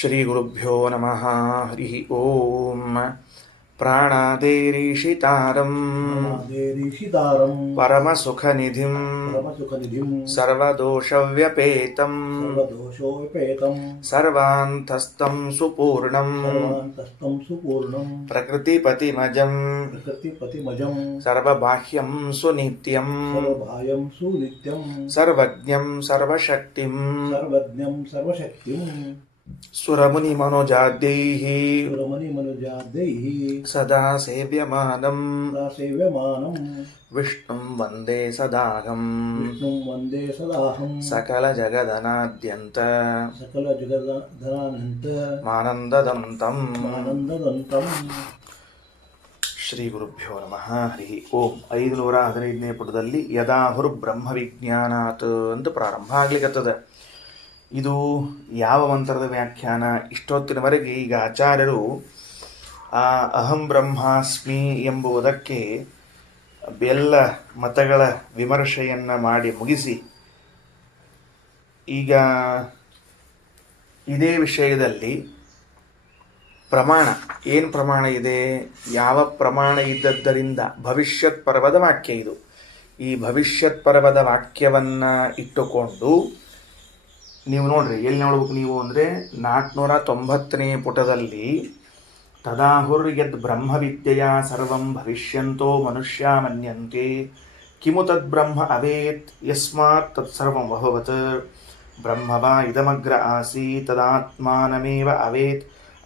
ಶ್ರೀಗುರುಭ್ಯೋ ನಮಃ ಹರಿ ಓಂ. ಪ್ರಾಣಾದೇರೀಶಿತಾರಂ ಪರಮಸುಖನಿಧಿಂ ಸರ್ವದೋಷವ್ಯಪೇತಂ ಸರ್ವಾಂತಸ್ಥಂ ಸುಪೂರ್ಣಂ ಪ್ರಕೃತಿಪತಿಮಜಂ ಸರ್ವಬಾಹ್ಯಂ ಸುನಿತ್ಯಂ ಸರ್ವಜ್ಞಂ ಸರ್ವಶಕ್ತಿಂ ಸುರಮುನಿಮನುಜಾದ್ಯೈಃ ಸದಾ ಸೇವ್ಯಮಾನಂ ವಿಷ್ಣುಂ ವಂದೇ ಸದಾಹಂ ಸಕಲ ಜಗದನಾದ್ಯಂತ ಮಾನಂದದಂತಂ. ಶ್ರೀ ಗುರುಭ್ಯೋ ನಮಃ ಹರಿ ಓಂ. 515ನೇ ಪುಟದಲ್ಲಿ ಯದಾಹುರ್ ಬ್ರಹ್ಮವಿಜ್ಞಾನಾತ್ ಅಂತ ಪ್ರಾರಂಭ ಆಗ್ಲಿಕ್ಕತ್ತದ. ಇದು ಯಾವ ಮಂತ್ರದ ವ್ಯಾಖ್ಯಾನ? ಇಷ್ಟೊತ್ತಿನವರೆಗೆ ಈಗ ಆಚಾರ್ಯರು ಅಹಂ ಬ್ರಹ್ಮಾಸ್ಮಿ ಎಂಬುದಕ್ಕೆ ಎಲ್ಲ ಮತಗಳ ವಿಮರ್ಶೆಯನ್ನು ಮಾಡಿ ಮುಗಿಸಿ ಈಗ ಇದೇ ವಿಷಯದಲ್ಲಿ ಪ್ರಮಾಣ, ಏನು ಪ್ರಮಾಣ ಇದೆ, ಯಾವ ಪ್ರಮಾಣ ಇದ್ದದ್ದರಿಂದ ಭವಿಷ್ಯತ್ ಪರ್ವದ ವಾಕ್ಯ ಇದು. ಈ ಭವಿಷ್ಯತ್ ಪರ್ವದ ವಾಕ್ಯವನ್ನು ಇಟ್ಟುಕೊಂಡು ನೀವು ನೋಡ್ರಿ, ಎಲ್ಲಿ ನೋಡ್ಬೇಕು ನೀವು ಅಂದರೆ 490ನೇ ಪುಟದಲ್ಲಿ ತದಾಹುರ್ ಯದ್ ಬ್ರಹ್ಮವಿದ್ಯೆಯ ಸರ್ವಂ ಭವಿಷ್ಯಂತೋ ಮನುಷ್ಯ ಮನ್ಯಂತೆ ಕಿಮು ತದ್ ಬ್ರಹ್ಮ ಅವೇತ್ ಯಸ್ಮಾತ್ ತತ್ಸರ್ವಂ ಅಭವತ್ ಬ್ರಹ್ಮವಾ ಇದಮಗ್ರ ಆಸೀ ತದಾತ್ಮಾನಮೇವ ಅವೇತ್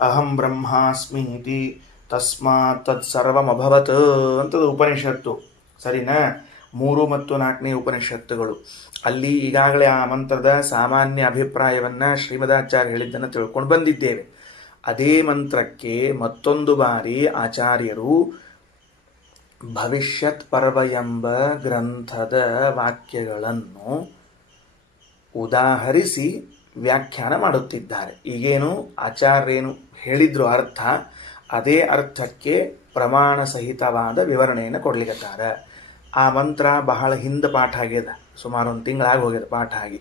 ಅಹಂ ಬ್ರಹ್ಮಾಸ್ಮೀತಿ ತಸ್ಮಾತ್ ತತ್ಸರ್ವಂ ಅಭವತ್ ಅಂತದು ಉಪನಿಷತ್ತು. ಸರಿನಾ? 3 ಮತ್ತು 4ನೇ ಉಪನಿಷತ್ತುಗಳು. ಅಲ್ಲಿ ಈಗಾಗಲೇ ಆ ಮಂತ್ರದ ಸಾಮಾನ್ಯ ಅಭಿಪ್ರಾಯವನ್ನು ಶ್ರೀಮದಾಚಾರ್ಯ ಹೇಳಿದ್ದನ್ನು ತಿಳ್ಕೊಂಡು ಬಂದಿದ್ದೇವೆ. ಅದೇ ಮಂತ್ರಕ್ಕೆ ಮತ್ತೊಂದು ಬಾರಿ ಆಚಾರ್ಯರು ಭವಿಷ್ಯತ್ ಪರ್ವ ಎಂಬ ಗ್ರಂಥದ ವಾಕ್ಯಗಳನ್ನು ಉದಾಹರಿಸಿ ವ್ಯಾಖ್ಯಾನ ಮಾಡುತ್ತಿದ್ದಾರೆ. ಈಗೇನು ಆಚಾರ್ಯರೇನು ಹೇಳಿದ್ರು ಅರ್ಥ, ಅದೇ ಅರ್ಥಕ್ಕೆ ಪ್ರಮಾಣ ಸಹಿತವಾದ ವಿವರಣೆಯನ್ನು ಕೊಡ್ಲಿಕ್ಕತ್ತಾರೆ. ಆ ಮಂತ್ರ ಬಹಳ ಹಿಂದೆ ಪಾಠ ಆಗ್ಯದ, ಸುಮಾರು 1 ತಿಂಗಳಾಗಿ ಹೋಗ್ಯದ ಪಾಠ ಆಗಿ.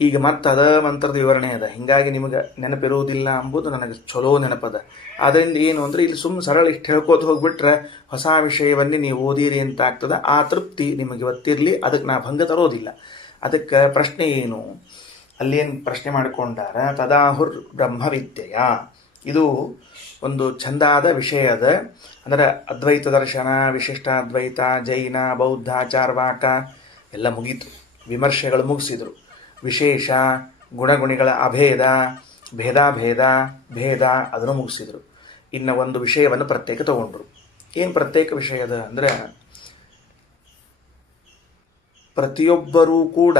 ಈಗ ಮತ್ತೆ ಅದ ಮಂತ್ರದ ವಿವರಣೆ ಅದ. ಹೀಗಾಗಿ ನಿಮಗೆ ನೆನಪಿರುವುದಿಲ್ಲ ಅಂಬುದು ನನಗೆ ಚಲೋ ನೆನಪದ. ಅದರಿಂದ ಏನು ಅಂದರೆ ಇಲ್ಲಿ ಸರಳ ಇಷ್ಟು ಹೇಳ್ಕೋತ ಹೋಗ್ಬಿಟ್ರೆ ಹೊಸ ವಿಷಯವನ್ನೇ ನೀವು ಓದಿರಿ ಅಂತ ಆಗ್ತದೆ. ಆ ತೃಪ್ತಿ ನಿಮಗೆ ಇವತ್ತಿರಲಿ, ಅದಕ್ಕೆ ನಾ ಭಂಗ ತರೋದಿಲ್ಲ. ಅದಕ್ಕೆ ಪ್ರಶ್ನೆ ಏನು, ಅಲ್ಲೇನು ಪ್ರಶ್ನೆ ಮಾಡಿಕೊಂಡಾರ, ತದಾಹುರ್ ಬ್ರಹ್ಮವಿದ್ಯೆಯ, ಇದು ಒಂದು ಚಂದಾದ ವಿಷಯ ಅದ. ಅಂದರೆ ಅದ್ವೈತ ದರ್ಶನ, ವಿಶಿಷ್ಟಾದ್ವೈತ, ಜೈನ, ಬೌದ್ಧ, ಚಾರ್ವಾಕ ಎಲ್ಲ ಮುಗೀತು, ವಿಮರ್ಶೆಗಳು ಮುಗಿಸಿದರು. ವಿಶೇಷ, ಗುಣಗುಣಿಗಳ ಅಭೇದ, ಭೇದಾಭೇದ, ಭೇದ ಅದನ್ನು ಮುಗಿಸಿದರು. ಇನ್ನು ಒಂದು ವಿಷಯವನ್ನು ಪ್ರತ್ಯೇಕ ತಗೊಂಡ್ರು. ಏನು ಪ್ರತ್ಯೇಕ ವಿಷಯದ ಅಂದರೆ, ಪ್ರತಿಯೊಬ್ಬರೂ ಕೂಡ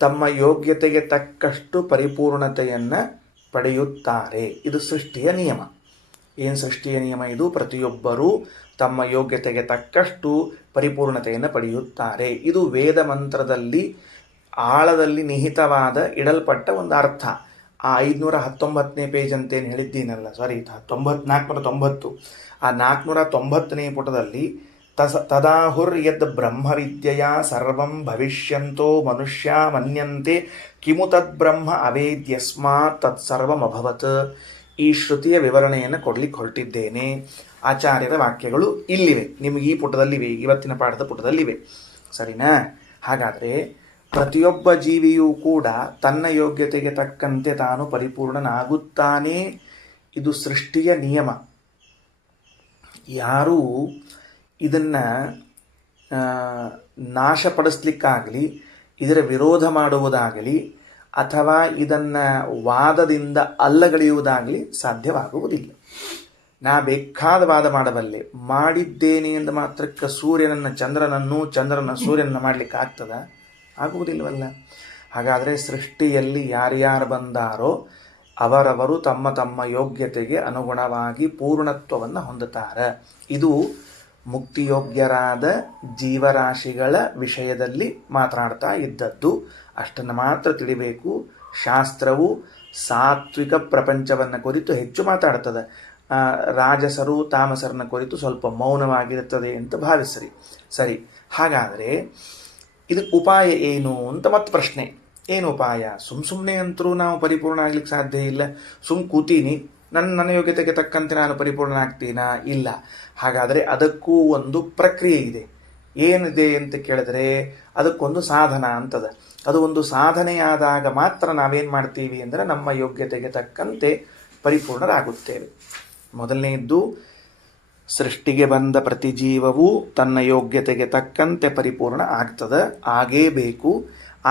ತಮ್ಮ ಯೋಗ್ಯತೆಗೆ ತಕ್ಕಷ್ಟು ಪರಿಪೂರ್ಣತೆಯನ್ನು ಪಡೆಯುತ್ತಾರೆ. ಇದು ಸೃಷ್ಟಿಯ ನಿಯಮ. ಏನು ಸೃಷ್ಟಿಯ ನಿಯಮ ಇದು? ಪ್ರತಿಯೊಬ್ಬರೂ ತಮ್ಮ ಯೋಗ್ಯತೆಗೆ ತಕ್ಕಷ್ಟು ಪರಿಪೂರ್ಣತೆಯನ್ನು ಪಡೆಯುತ್ತಾರೆ. ಇದು ವೇದ ಮಂತ್ರದಲ್ಲಿ ಆಳದಲ್ಲಿ ನಿಹಿತವಾದ ಇಡಲ್ಪಟ್ಟ ಒಂದು ಅರ್ಥ. ಆ 519ನೇ ಪೇಜ್ ಅಂತೇನು ಹೇಳಿದ್ದೀನಲ್ಲ, ಸಾರಿ 490, ಆ 490ನೇ ಪುಟದಲ್ಲಿ ತದಾಹುರ್ ಯದ್ ಬ್ರಹ್ಮವಿದ್ಯೆಯ ಸರ್ವಂ ಭವಿಷ್ಯಂತೋ ಮನುಷ್ಯ ಮನ್ಯಂತೆ ಕಿಮು ತದ್ ಬ್ರಹ್ಮ ಅವೇದ್ಯಸ್ಮಾತ್ ತತ್ಸರ್ವಂ ಅಭವತ್. ಈ ಶ್ರುತಿಯ ವಿವರಣೆಯನ್ನು ಕೊಡ್ಲಿಕ್ಕೆ ಹೊರಟಿದ್ದೇನೆ. ಆಚಾರ್ಯರ ವಾಕ್ಯಗಳು ಇಲ್ಲಿವೆ, ನಿಮಗೆ ಈ ಪುಟದಲ್ಲಿವೆ, ಇವತ್ತಿನ ಪಾಠದ ಪುಟದಲ್ಲಿವೆ. ಸರಿನಾ? ಹಾಗಾದರೆ ಪ್ರತಿಯೊಬ್ಬ ಜೀವಿಯೂ ಕೂಡ ತನ್ನ ಯೋಗ್ಯತೆಗೆ ತಕ್ಕಂತೆ ತಾನು ಪರಿಪೂರ್ಣನಾಗುತ್ತಾನೆ. ಇದು ಸೃಷ್ಟಿಯ ನಿಯಮ. ಯಾರೂ ಇದನ್ನು ನಾಶಪಡಿಸ್ಲಿಕ್ಕಾಗಲಿ, ಇದರ ವಿರೋಧ ಮಾಡುವುದಾಗಲಿ, ಅಥವಾ ಇದನ್ನು ವಾದದಿಂದ ಅಲ್ಲಗಳೆಯುವುದಾಗಲಿ ಸಾಧ್ಯವಾಗುವುದಿಲ್ಲ. ನಾ ಬೇಕಾದ ವಾದ ಮಾಡಬಲ್ಲೆ, ಮಾಡಿದ್ದೇನೆ ಎಂದು ಮಾತ್ರಕ್ಕೆ ಸೂರ್ಯನನ್ನು ಚಂದ್ರನನ್ನು, ಚಂದ್ರನ ಸೂರ್ಯನನ್ನು ಮಾಡಲಿಕ್ಕೆ ಆಗ್ತದ? ಆಗುವುದಿಲ್ಲವಲ್ಲ. ಹಾಗಾದರೆ ಸೃಷ್ಟಿಯಲ್ಲಿ ಯಾರ್ಯಾರು ಬಂದಾರೋ ಅವರವರು ತಮ್ಮ ತಮ್ಮ ಯೋಗ್ಯತೆಗೆ ಅನುಗುಣವಾಗಿ ಪೂರ್ಣತ್ವವನ್ನು ಹೊಂದುತ್ತಾರೆ. ಇದು ಮುಕ್ತಿಯೋಗ್ಯರಾದ ಜೀವರಾಶಿಗಳ ವಿಷಯದಲ್ಲಿ ಮಾತನಾಡ್ತಾ ಇದ್ದದ್ದು. ಅಷ್ಟನ್ನು ಮಾತ್ರ ತಿಳಿಬೇಕು. ಶಾಸ್ತ್ರವು ಸಾತ್ವಿಕ ಪ್ರಪಂಚವನ್ನು ಕುರಿತು ಹೆಚ್ಚು ಮಾತಾಡ್ತದೆ, ರಾಜಸರು ತಾಮಸರನ್ನ ಕುರಿತು ಸ್ವಲ್ಪ ಮೌನವಾಗಿರುತ್ತದೆ ಅಂತ ಭಾವಿಸ್ರಿ. ಸರಿ, ಹಾಗಾದರೆ ಇದಕ್ಕೆ ಉಪಾಯ ಏನು ಅಂತ ಮತ್ತೆ ಪ್ರಶ್ನೆ. ಏನು ಉಪಾಯ? ಸುಮ್ಮನೆ ಅಂತರೂ ನಾವು ಪರಿಪೂರ್ಣ ಆಗ್ಲಿಕ್ಕೆ ಸಾಧ್ಯ ಇಲ್ಲ. ಕೂತೀನಿ, ನನ್ನ ಯೋಗ್ಯತೆಗೆ ತಕ್ಕಂತೆ ನಾನು ಪರಿಪೂರ್ಣ ಆಗ್ತೀನಾ? ಇಲ್ಲ. ಹಾಗಾದರೆ ಅದಕ್ಕೂ ಒಂದು ಪ್ರಕ್ರಿಯೆ ಇದೆ. ಏನಿದೆ ಅಂತ ಕೇಳಿದ್ರೆ ಅದಕ್ಕೊಂದು ಸಾಧನ ಅಂತದ. ಅದು ಒಂದು ಸಾಧನೆಯಾದಾಗ ಮಾತ್ರ ನಾವೇನು ಮಾಡ್ತೀವಿ ಅಂದರೆ ನಮ್ಮ ಯೋಗ್ಯತೆಗೆ ತಕ್ಕಂತೆ ಪರಿಪೂರ್ಣರಾಗುತ್ತೇವೆ. ಮೊದಲನೆಯದ್ದು, ಸೃಷ್ಟಿಗೆ ಬಂದ ಪ್ರತಿ ಜೀವವು ತನ್ನ ಯೋಗ್ಯತೆಗೆ ತಕ್ಕಂತೆ ಪರಿಪೂರ್ಣ ಆಗ್ತದೆ, ಆಗೇ ಬೇಕು.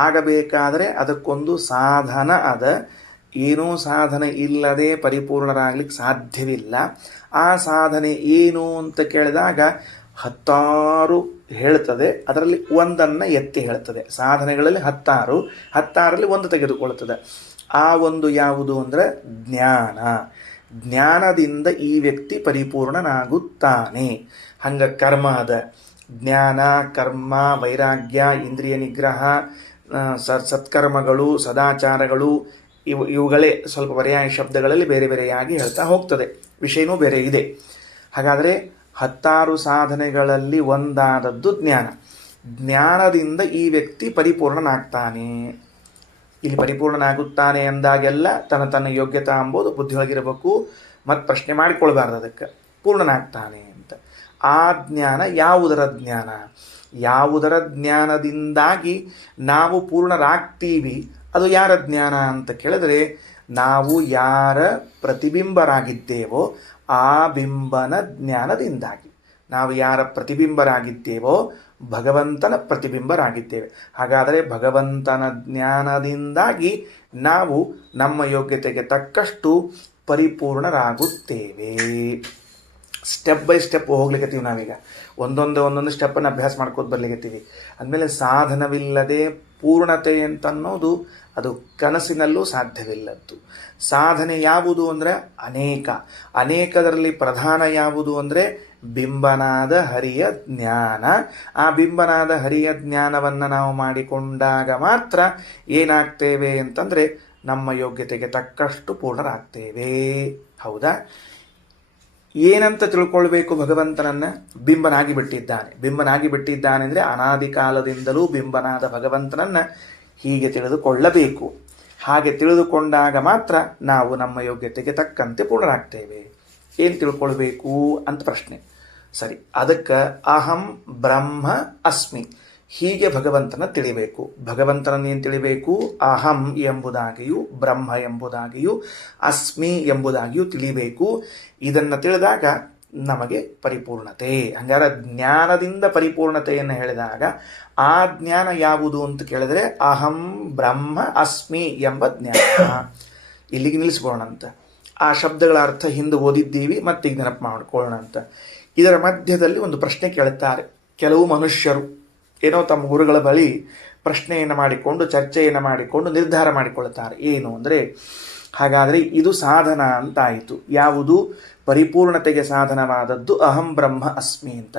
ಆಗಬೇಕಾದರೆ ಅದಕ್ಕೊಂದು ಸಾಧನ ಅದ. ಏನೂ ಸಾಧನೆ ಇಲ್ಲದೆ ಪರಿಪೂರ್ಣರಾಗ್ಲಿಕ್ಕೆ ಸಾಧ್ಯವಿಲ್ಲ. ಆ ಸಾಧನೆ ಏನು ಅಂತ ಕೇಳಿದಾಗ 10 ಹೇಳ್ತದೆ, ಅದರಲ್ಲಿ ಒಂದನ್ನು ಎತ್ತಿ ಹೇಳ್ತದೆ. ಸಾಧನೆಗಳಲ್ಲಿ 10ರಲ್ಲಿ ಒಂದು ತೆಗೆದುಕೊಳ್ಳುತ್ತದೆ. ಆ ಒಂದು ಯಾವುದು ಅಂದರೆ ಜ್ಞಾನ. ಜ್ಞಾನದಿಂದ ಈ ವ್ಯಕ್ತಿ ಪರಿಪೂರ್ಣನಾಗುತ್ತಾನೆ. ಹಂಗ ಕರ್ಮ ಅದ. ಜ್ಞಾನ, ಕರ್ಮ, ವೈರಾಗ್ಯ, ಇಂದ್ರಿಯ ನಿಗ್ರಹ, ಸತ್ಕರ್ಮಗಳು, ಸದಾಚಾರಗಳು, ಇವುಗಳೇ ಸ್ವಲ್ಪ ಪರ್ಯಾಯ ಶಬ್ದಗಳಲ್ಲಿ ಬೇರೆ ಬೇರೆಯಾಗಿ ಹೇಳ್ತಾ ಹೋಗ್ತದೆ. ವಿಷಯನೂ ಬೇರೆ ಇದೆ. ಹಾಗಾದರೆ 10 ಸಾಧನೆಗಳಲ್ಲಿ ಒಂದಾದದ್ದು ಜ್ಞಾನ. ಜ್ಞಾನದಿಂದ ಈ ವ್ಯಕ್ತಿ ಪರಿಪೂರ್ಣನಾಗ್ತಾನೆ. ಇಲ್ಲಿ ಪರಿಪೂರ್ಣನಾಗುತ್ತಾನೆ ಅಂದಾಗೆಲ್ಲ ತನ್ನ ಯೋಗ್ಯತಾ ಎಂಬುದು ಬುದ್ಧಿಯೊಳಗಿರಬೇಕು. ಮತ್ತು ಪ್ರಶ್ನೆ ಮಾಡಿಕೊಳ್ಬಾರ್ದು ಅದಕ್ಕೆ. ಪೂರ್ಣನಾಗ್ತಾನೆ ಅಂತ. ಆ ಜ್ಞಾನ ಯಾವುದರ ಜ್ಞಾನ? ಯಾವುದರ ಜ್ಞಾನದಿಂದಾಗಿ ನಾವು ಪೂರ್ಣರಾಗ್ತೀವಿ, ಅದು ಯಾರ ಜ್ಞಾನ ಅಂತ ಕೇಳಿದ್ರೆ, ನಾವು ಯಾರ ಪ್ರತಿಬಿಂಬರಾಗಿದ್ದೇವೋ ಆ ಬಿಂಬನ ಜ್ಞಾನದಿಂದಾಗಿ. ನಾವು ಯಾರ ಪ್ರತಿಬಿಂಬರಾಗಿದ್ದೇವೋ ಭಗವಂತನ ಪ್ರತಿಬಿಂಬರಾಗಿದ್ದೇವೆ. ಹಾಗಾದರೆ ಭಗವಂತನ ಜ್ಞಾನದಿಂದಾಗಿ ನಾವು ನಮ್ಮ ಯೋಗ್ಯತೆಗೆ ತಕ್ಕಷ್ಟು ಪರಿಪೂರ್ಣರಾಗುತ್ತೇವೆ. ಸ್ಟೆಪ್ ಬೈ ಸ್ಟೆಪ್ ಹೋಗ್ಲಿಕ್ಕತ್ತೀವಿ. ನಾವೀಗ ಒಂದೊಂದು ಸ್ಟೆಪ್ಪನ್ನು ಅಭ್ಯಾಸ ಮಾಡ್ಕೋತ ಬರ್ಲಿಕ್ಕತ್ತೀವಿ. ಅಂದಮೇಲೆ ಸಾಧನವಿಲ್ಲದೆ ಪೂರ್ಣತೆ ಅಂತನ್ನೋದು ಅದು ಕನಸಿನಲ್ಲೂ ಸಾಧ್ಯವಿಲ್ಲದ್ದು. ಸಾಧನೆ ಯಾವುದು ಅಂದರೆ ಅನೇಕದರಲ್ಲಿ ಪ್ರಧಾನ ಯಾವುದು ಅಂದರೆ ಬಿಂಬನಾದ ಹರಿಯ ಜ್ಞಾನ. ಆ ಬಿಂಬನಾದ ಹರಿಯ ಜ್ಞಾನವನ್ನು ನಾವು ಮಾಡಿಕೊಂಡಾಗ ಮಾತ್ರ ಏನಾಗ್ತೇವೆ ಅಂತಂದರೆ ನಮ್ಮ ಯೋಗ್ಯತೆಗೆ ತಕ್ಕಷ್ಟು ಪೂರ್ಣರಾಗ್ತೇವೆ. ಹೌದಾ? ಏನಂತ ತಿಳ್ಕೊಳ್ಬೇಕು? ಭಗವಂತನನ್ನು ಬಿಂಬನಾಗಿ ಬಿಟ್ಟಿದ್ದಾನೆ ಅಂದರೆ ಅನಾದಿ ಕಾಲದಿಂದಲೂ ಬಿಂಬನಾದ ಭಗವಂತನನ್ನು ಹೀಗೆ ತಿಳಿದುಕೊಳ್ಳಬೇಕು. ಹಾಗೆ ತಿಳಿದುಕೊಂಡಾಗ ಮಾತ್ರ ನಾವು ನಮ್ಮ ಯೋಗ್ಯತೆಗೆ ತಕ್ಕಂತೆ ಪೂರ್ಣರಾಗ್ತೇವೆ. ಏನು ತಿಳ್ಕೊಳ್ಬೇಕು ಅಂತ ಪ್ರಶ್ನೆ. ಸರಿ, ಅದಕ್ಕೆ ಅಹಂ ಬ್ರಹ್ಮ ಅಸ್ಮಿ ಹೀಗೆ ಭಗವಂತನ ತಿಳಿಬೇಕು. ಭಗವಂತನನ್ನೇನು ತಿಳಿಬೇಕು? ಅಹಂ ಎಂಬುದಾಗಿಯೂ ಬ್ರಹ್ಮ ಎಂಬುದಾಗಿಯೂ ಅಸ್ಮಿ ಎಂಬುದಾಗಿಯೂ ತಿಳಿಬೇಕು. ಇದನ್ನು ತಿಳಿದಾಗ ನಮಗೆ ಪರಿಪೂರ್ಣತೆ. ಹಂಗಾರೆ ಜ್ಞಾನದಿಂದ ಪರಿಪೂರ್ಣತೆಯನ್ನು ಹೇಳಿದಾಗ ಆ ಜ್ಞಾನ ಯಾವುದು ಅಂತ ಕೇಳಿದ್ರೆ ಅಹಂ ಬ್ರಹ್ಮ ಅಸ್ಮಿ ಎಂಬ ಜ್ಞಾನ. ಇಲ್ಲಿಗೆ ನಿಲ್ಲಿಸ್ಬೋಣ ಅಂತ. ಆ ಶಬ್ದಗಳ ಅರ್ಥ ಹಿಂದೆ ಓದಿದ್ದೀವಿ, ಮತ್ತೀಗ ನೆನಪು ಮಾಡಿಕೊಳ್ಳೋಣ ಅಂತ. ಇದರ ಮಧ್ಯದಲ್ಲಿ ಒಂದು ಪ್ರಶ್ನೆ ಕೇಳುತ್ತಾರೆ ಕೆಲವು ಮನುಷ್ಯರು. ಏನೋ ತಮ್ಮ ಗುರುಗಳ ಬಳಿ ಪ್ರಶ್ನೆಯನ್ನು ಮಾಡಿಕೊಂಡು ಚರ್ಚೆಯನ್ನು ಮಾಡಿಕೊಂಡು ನಿರ್ಧಾರ ಮಾಡಿಕೊಳ್ಳುತ್ತಾರೆ. ಏನು ಅಂದರೆ, ಹಾಗಾದರೆ ಇದು ಸಾಧನ ಅಂತಾಯಿತು. ಯಾವುದು? ಪರಿಪೂರ್ಣತೆಗೆ ಸಾಧನವಾದದ್ದು ಅಹಂ ಬ್ರಹ್ಮ ಅಸ್ಮಿ ಅಂತ.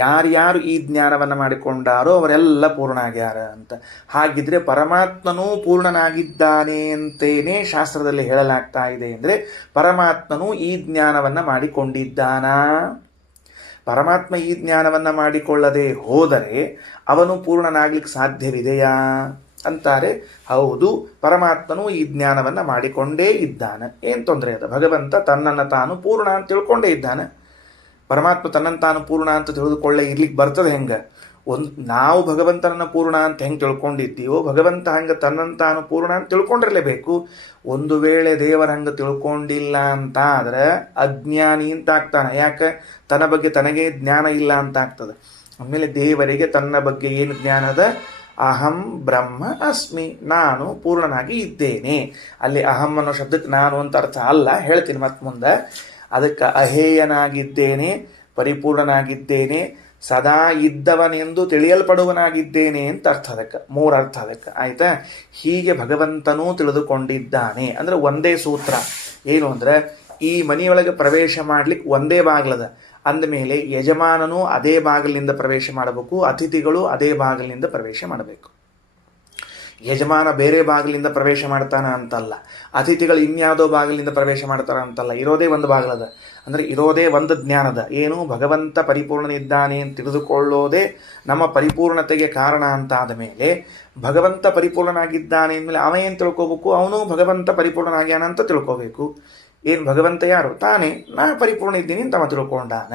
ಯಾರ್ಯಾರು ಈ ಜ್ಞಾನವನ್ನು ಮಾಡಿಕೊಂಡಾರೋ ಅವರೆಲ್ಲ ಪೂರ್ಣ ಆಗ್ಯಾರ ಅಂತ. ಹಾಗಿದ್ರೆ ಪರಮಾತ್ಮನೂ ಪೂರ್ಣನಾಗಿದ್ದಾನೆ ಅಂತೇನೆ ಶಾಸ್ತ್ರದಲ್ಲಿ ಹೇಳಲಾಗ್ತಾ ಇದೆ. ಅಂದರೆ ಪರಮಾತ್ಮನೂ ಈ ಜ್ಞಾನವನ್ನು ಮಾಡಿಕೊಂಡಿದ್ದಾನಾ? ಪರಮಾತ್ಮ ಈ ಜ್ಞಾನವನ್ನು ಮಾಡಿಕೊಳ್ಳದೆ ಹೋದರೆ ಅವನು ಪೂರ್ಣನಾಗ್ಲಿಕ್ಕೆ ಸಾಧ್ಯವಿದೆಯಾ ಅಂತಾರೆ. ಹೌದು, ಪರಮಾತ್ಮನು ಈ ಜ್ಞಾನವನ್ನು ಮಾಡಿಕೊಂಡೇ ಇದ್ದಾನೆ. ಏನು ತೊಂದರೆ ಅದ? ಭಗವಂತ ತನ್ನನ್ನು ತಾನು ಪೂರ್ಣ ಅಂತ ತಿಳ್ಕೊಂಡೇ ಇದ್ದಾನೆ. ಪರಮಾತ್ಮ ತನ್ನನ್ನು ತಾನು ಪೂರ್ಣ ಅಂತ ತಿಳಿದುಕೊಳ್ಳೆ ಇರ್ಲಿಕ್ಕೆ ಬರ್ತದೆ ಹೆಂಗೆ? ನಾವು ಭಗವಂತನನ್ನು ಪೂರ್ಣ ಅಂತ ಹೆಂಗೆ ತಿಳ್ಕೊಂಡಿದ್ದೀವೋ ಭಗವಂತ ಹಂಗೆ ತನ್ನನ್ನು ತಾನು ಪೂರ್ಣ ಅಂತ ತಿಳ್ಕೊಂಡಿರಲೇಬೇಕು. ಒಂದು ವೇಳೆ ದೇವರ ಹಂಗೆ ತಿಳ್ಕೊಂಡಿಲ್ಲ ಅಂತ ಆದರೆ ಅಜ್ಞಾನಿ ಅಂತ ಆಗ್ತಾನೆ. ಯಾಕೆ? ತನ್ನ ಬಗ್ಗೆ ತನಗೇ ಜ್ಞಾನ ಇಲ್ಲ ಅಂತ ಆಗ್ತದೆ. ಆಮೇಲೆ ದೇವರಿಗೆ ತನ್ನ ಬಗ್ಗೆ ಏನು ಜ್ಞಾನ ಅದ? ಅಹಂ ಬ್ರಹ್ಮ ಅಸ್ಮಿ, ನಾನು ಪೂರ್ಣನಾಗಿ ಇದ್ದೇನೆ. ಅಲ್ಲಿ ಅಹಂ ಅನ್ನೋ ಶಬ್ದಕ್ಕೆ ನಾನು ಅಂತ ಅರ್ಥ ಅಲ್ಲ, ಹೇಳ್ತೀನಿ ಮತ್ತೆ ಮುಂದೆ. ಅದಕ್ಕೆ ಅಹೇಯನಾಗಿದ್ದೇನೆ, ಪರಿಪೂರ್ಣನಾಗಿದ್ದೇನೆ, ಸದಾ ಇದ್ದವನೆಂದು ತಿಳಿಯಲ್ಪಡುವನಾಗಿದ್ದೇನೆ ಅಂತ ಅರ್ಥ. ಅದಕ್ಕೆ 3 ಅರ್ಥ ಅದಕ್ಕೆ. ಆಯಿತಾ? ಹೀಗೆ ಭಗವಂತನೂ ತಿಳಿದುಕೊಂಡಿದ್ದಾನೆ ಅಂದರೆ ಒಂದೇ ಸೂತ್ರ. ಏನು ಅಂದರೆ, ಈ ಮನೆಯೊಳಗೆ ಪ್ರವೇಶ ಮಾಡ್ಲಿಕ್ಕೆ ಒಂದೇ ಬಾಗಿಲದ ಅಂದಮೇಲೆ ಯಜಮಾನನು ಅದೇ ಬಾಗಿಲಿನಿಂದ ಪ್ರವೇಶ ಮಾಡಬೇಕು, ಅತಿಥಿಗಳು ಅದೇ ಬಾಗಿಲಿನಿಂದ ಪ್ರವೇಶ ಮಾಡಬೇಕು. ಯಜಮಾನ ಬೇರೆ ಬಾಗಿಲಿಂದ ಪ್ರವೇಶ ಮಾಡ್ತಾನ ಅಂತಲ್ಲ, ಅತಿಥಿಗಳು ಇನ್ಯಾವುದೋ ಬಾಗಿಲಿಂದ ಪ್ರವೇಶ ಮಾಡ್ತಾರ ಅಂತಲ್ಲ, ಇರೋದೇ ಒಂದು ಬಾಗಿಲದ. ಅಂದರೆ ಇರೋದೇ ಒಂದು ಜ್ಞಾನದ. ಏನು ಭಗವಂತ ಪರಿಪೂರ್ಣನಿದ್ದಾನೆ ಅಂತ ತಿಳಿದುಕೊಳ್ಳೋದೇ ನಮ್ಮ ಪರಿಪೂರ್ಣತೆಗೆ ಕಾರಣ ಅಂತ ಆದ ಮೇಲೆ, ಭಗವಂತ ಪರಿಪೂರ್ಣನಾಗಿದ್ದಾನೆ ಅಂದಮೇಲೆ ಅವ ಏನು ತಿಳ್ಕೋಬೇಕು? ಅವನು ಭಗವಂತ ಪರಿಪೂರ್ಣನಾಗ್ಯಾನ ಅಂತ ತಿಳ್ಕೋಬೇಕು. ಏನು ಭಗವಂತ ಯಾರು? ತಾನೇ ನಾ ಪರಿಪೂರ್ಣ ಇದ್ದೀನಿ ಅಂತ ಅವ ತಿಳ್ಕೊಂಡಾನ.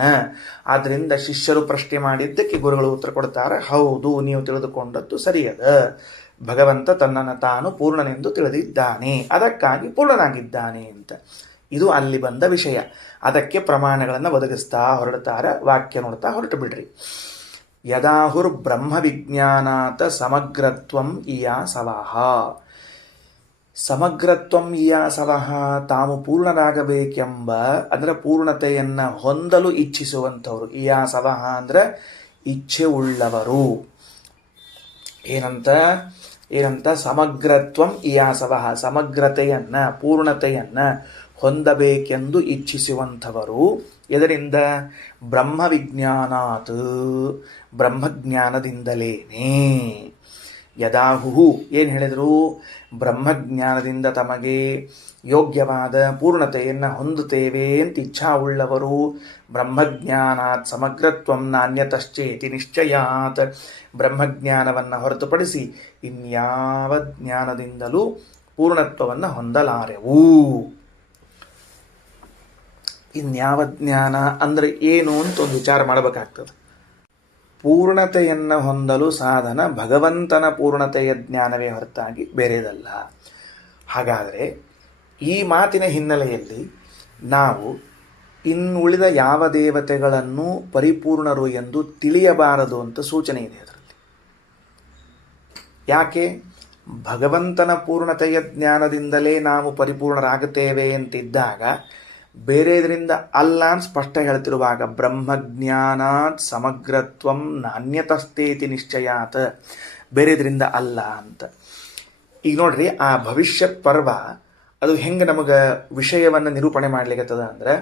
ಆದ್ದರಿಂದ ಶಿಷ್ಯರು ಪ್ರಶ್ನೆ ಮಾಡಿದ್ದಕ್ಕೆ ಗುರುಗಳು ಉತ್ತರ ಕೊಡ್ತಾರೆ, ಹೌದು, ನೀವು ತಿಳಿದುಕೊಂಡದ್ದು ಸರಿಯದ. ಭಗವಂತ ತನ್ನನ್ನು ತಾನು ಪೂರ್ಣನೆಂದು ತಿಳಿದಿದ್ದಾನೆ, ಅದಕ್ಕಾಗಿ ಪೂರ್ಣನಾಗಿದ್ದಾನೆ ಅಂತ. ಇದು ಅಲ್ಲಿ ಬಂದ ವಿಷಯ. ಅದಕ್ಕೆ ಪ್ರಮಾಣಗಳನ್ನು ಒದಗಿಸ್ತಾ ಹೊರಡ್ತಾರೆ. ವಾಕ್ಯ ನೋಡ್ತಾ ಹೊರಟು ಬಿಡ್ರಿ. ಯದಾಹುರ್ ಬ್ರಹ್ಮ ವಿಜ್ಞಾನಾತ ಸಮಗ್ರತ್ವಂ ಇಯಾಸವಃ. ಸಮಗ್ರತ್ವಂ ಇಯಾಸವಃ, ತಾವು ಪೂರ್ಣರಾಗಬೇಕೆಂಬ ಅಂದರೆ ಪೂರ್ಣತೆಯನ್ನು ಹೊಂದಲು ಇಚ್ಛಿಸುವಂಥವ್ರು. ಇಯಾಸವಃ ಅಂದರೆ ಇಚ್ಛೆ ಉಳ್ಳವರು. ಏನಂತ ಸಮಗ್ರತ್ವಂ ಇಯಾಸವಃ, ಸಮಗ್ರತೆಯನ್ನು ಪೂರ್ಣತೆಯನ್ನು ಹೊಂದಬೇಕೆಂದು ಇಚ್ಛಿಸುವಂಥವರು. ಇದರಿಂದ ಬ್ರಹ್ಮವಿಜ್ಞಾನಾತ್, ಬ್ರಹ್ಮಜ್ಞಾನದಿಂದಲೇನೇ. ಯದಾಹುಹು ಏನು ಹೇಳಿದರು? ಬ್ರಹ್ಮಜ್ಞಾನದಿಂದ ತಮಗೆ ಯೋಗ್ಯವಾದ ಪೂರ್ಣತೆಯನ್ನು ಹೊಂದುತ್ತೇವೆ ಅಂತ ಇಚ್ಛಾ ಉಳ್ಳವರು. ಬ್ರಹ್ಮಜ್ಞಾನಾತ್ ಸಮಗ್ರತ್ವಂ ನಾನ್ಯತಶ್ಚೇತಿ ನಿಶ್ಚಯಾತ್, ಬ್ರಹ್ಮಜ್ಞಾನವನ್ನು ಹೊರತುಪಡಿಸಿ ಇನ್ಯಾವ ಜ್ಞಾನದಿಂದಲೂ ಪೂರ್ಣತ್ವವನ್ನು ಹೊಂದಲಾರೆವು. ಇನ್ಯಾವ ಜ್ಞಾನ ಅಂದರೆ ಏನು ಅಂತ ಒಂದು ವಿಚಾರ ಮಾಡಬೇಕಾಗ್ತದೆ. ಪೂರ್ಣತೆಯನ್ನು ಹೊಂದಲು ಸಾಧನ ಭಗವಂತನ ಪೂರ್ಣತೆಯ ಜ್ಞಾನವೇ ಹೊರತಾಗಿ ಬೇರೆದಲ್ಲ. ಹಾಗಾದರೆ ಈ ಮಾತಿನ ಹಿನ್ನೆಲೆಯಲ್ಲಿ ನಾವು ಇನ್ನುಳಿದ ಯಾವ ದೇವತೆಗಳನ್ನು ಪರಿಪೂರ್ಣರು ಎಂದು ತಿಳಿಯಬಾರದು ಅಂತ ಸೂಚನೆ ಇದೆ ಅದರಲ್ಲಿ. ಯಾಕೆ? ಭಗವಂತನ ಪೂರ್ಣತೆಯ ಜ್ಞಾನದಿಂದಲೇ ನಾವು ಪರಿಪೂರ್ಣರಾಗುತ್ತೇವೆ ಅಂತಿದ್ದಾಗ, ಬೇರೆದರಿಂದ ಅಲ್ಲ ಅಂತ ಸ್ಪಷ್ಟ ಹೇಳ್ತಿರುವಾಗ, ಬ್ರಹ್ಮಜ್ಞಾನಾತ್ ಸಮಗ್ರತ್ವಂ ನಾನ್ಯತಸ್ತೇತಿ ನಿಶ್ಚಯಾತ್, ಬೇರೆದರಿಂದ ಅಲ್ಲ ಅಂತ. ಈಗ ನೋಡ್ರಿ, ಆ ಭವಿಷ್ಯತ್ ಪರ್ವ ಅದು ಹೆಂಗೆ ನಮಗೆ ವಿಷಯವನ್ನು ನಿರೂಪಣೆ ಮಾಡ್ಲಿಕ್ಕತ್ತದ ಅಂದರೆ,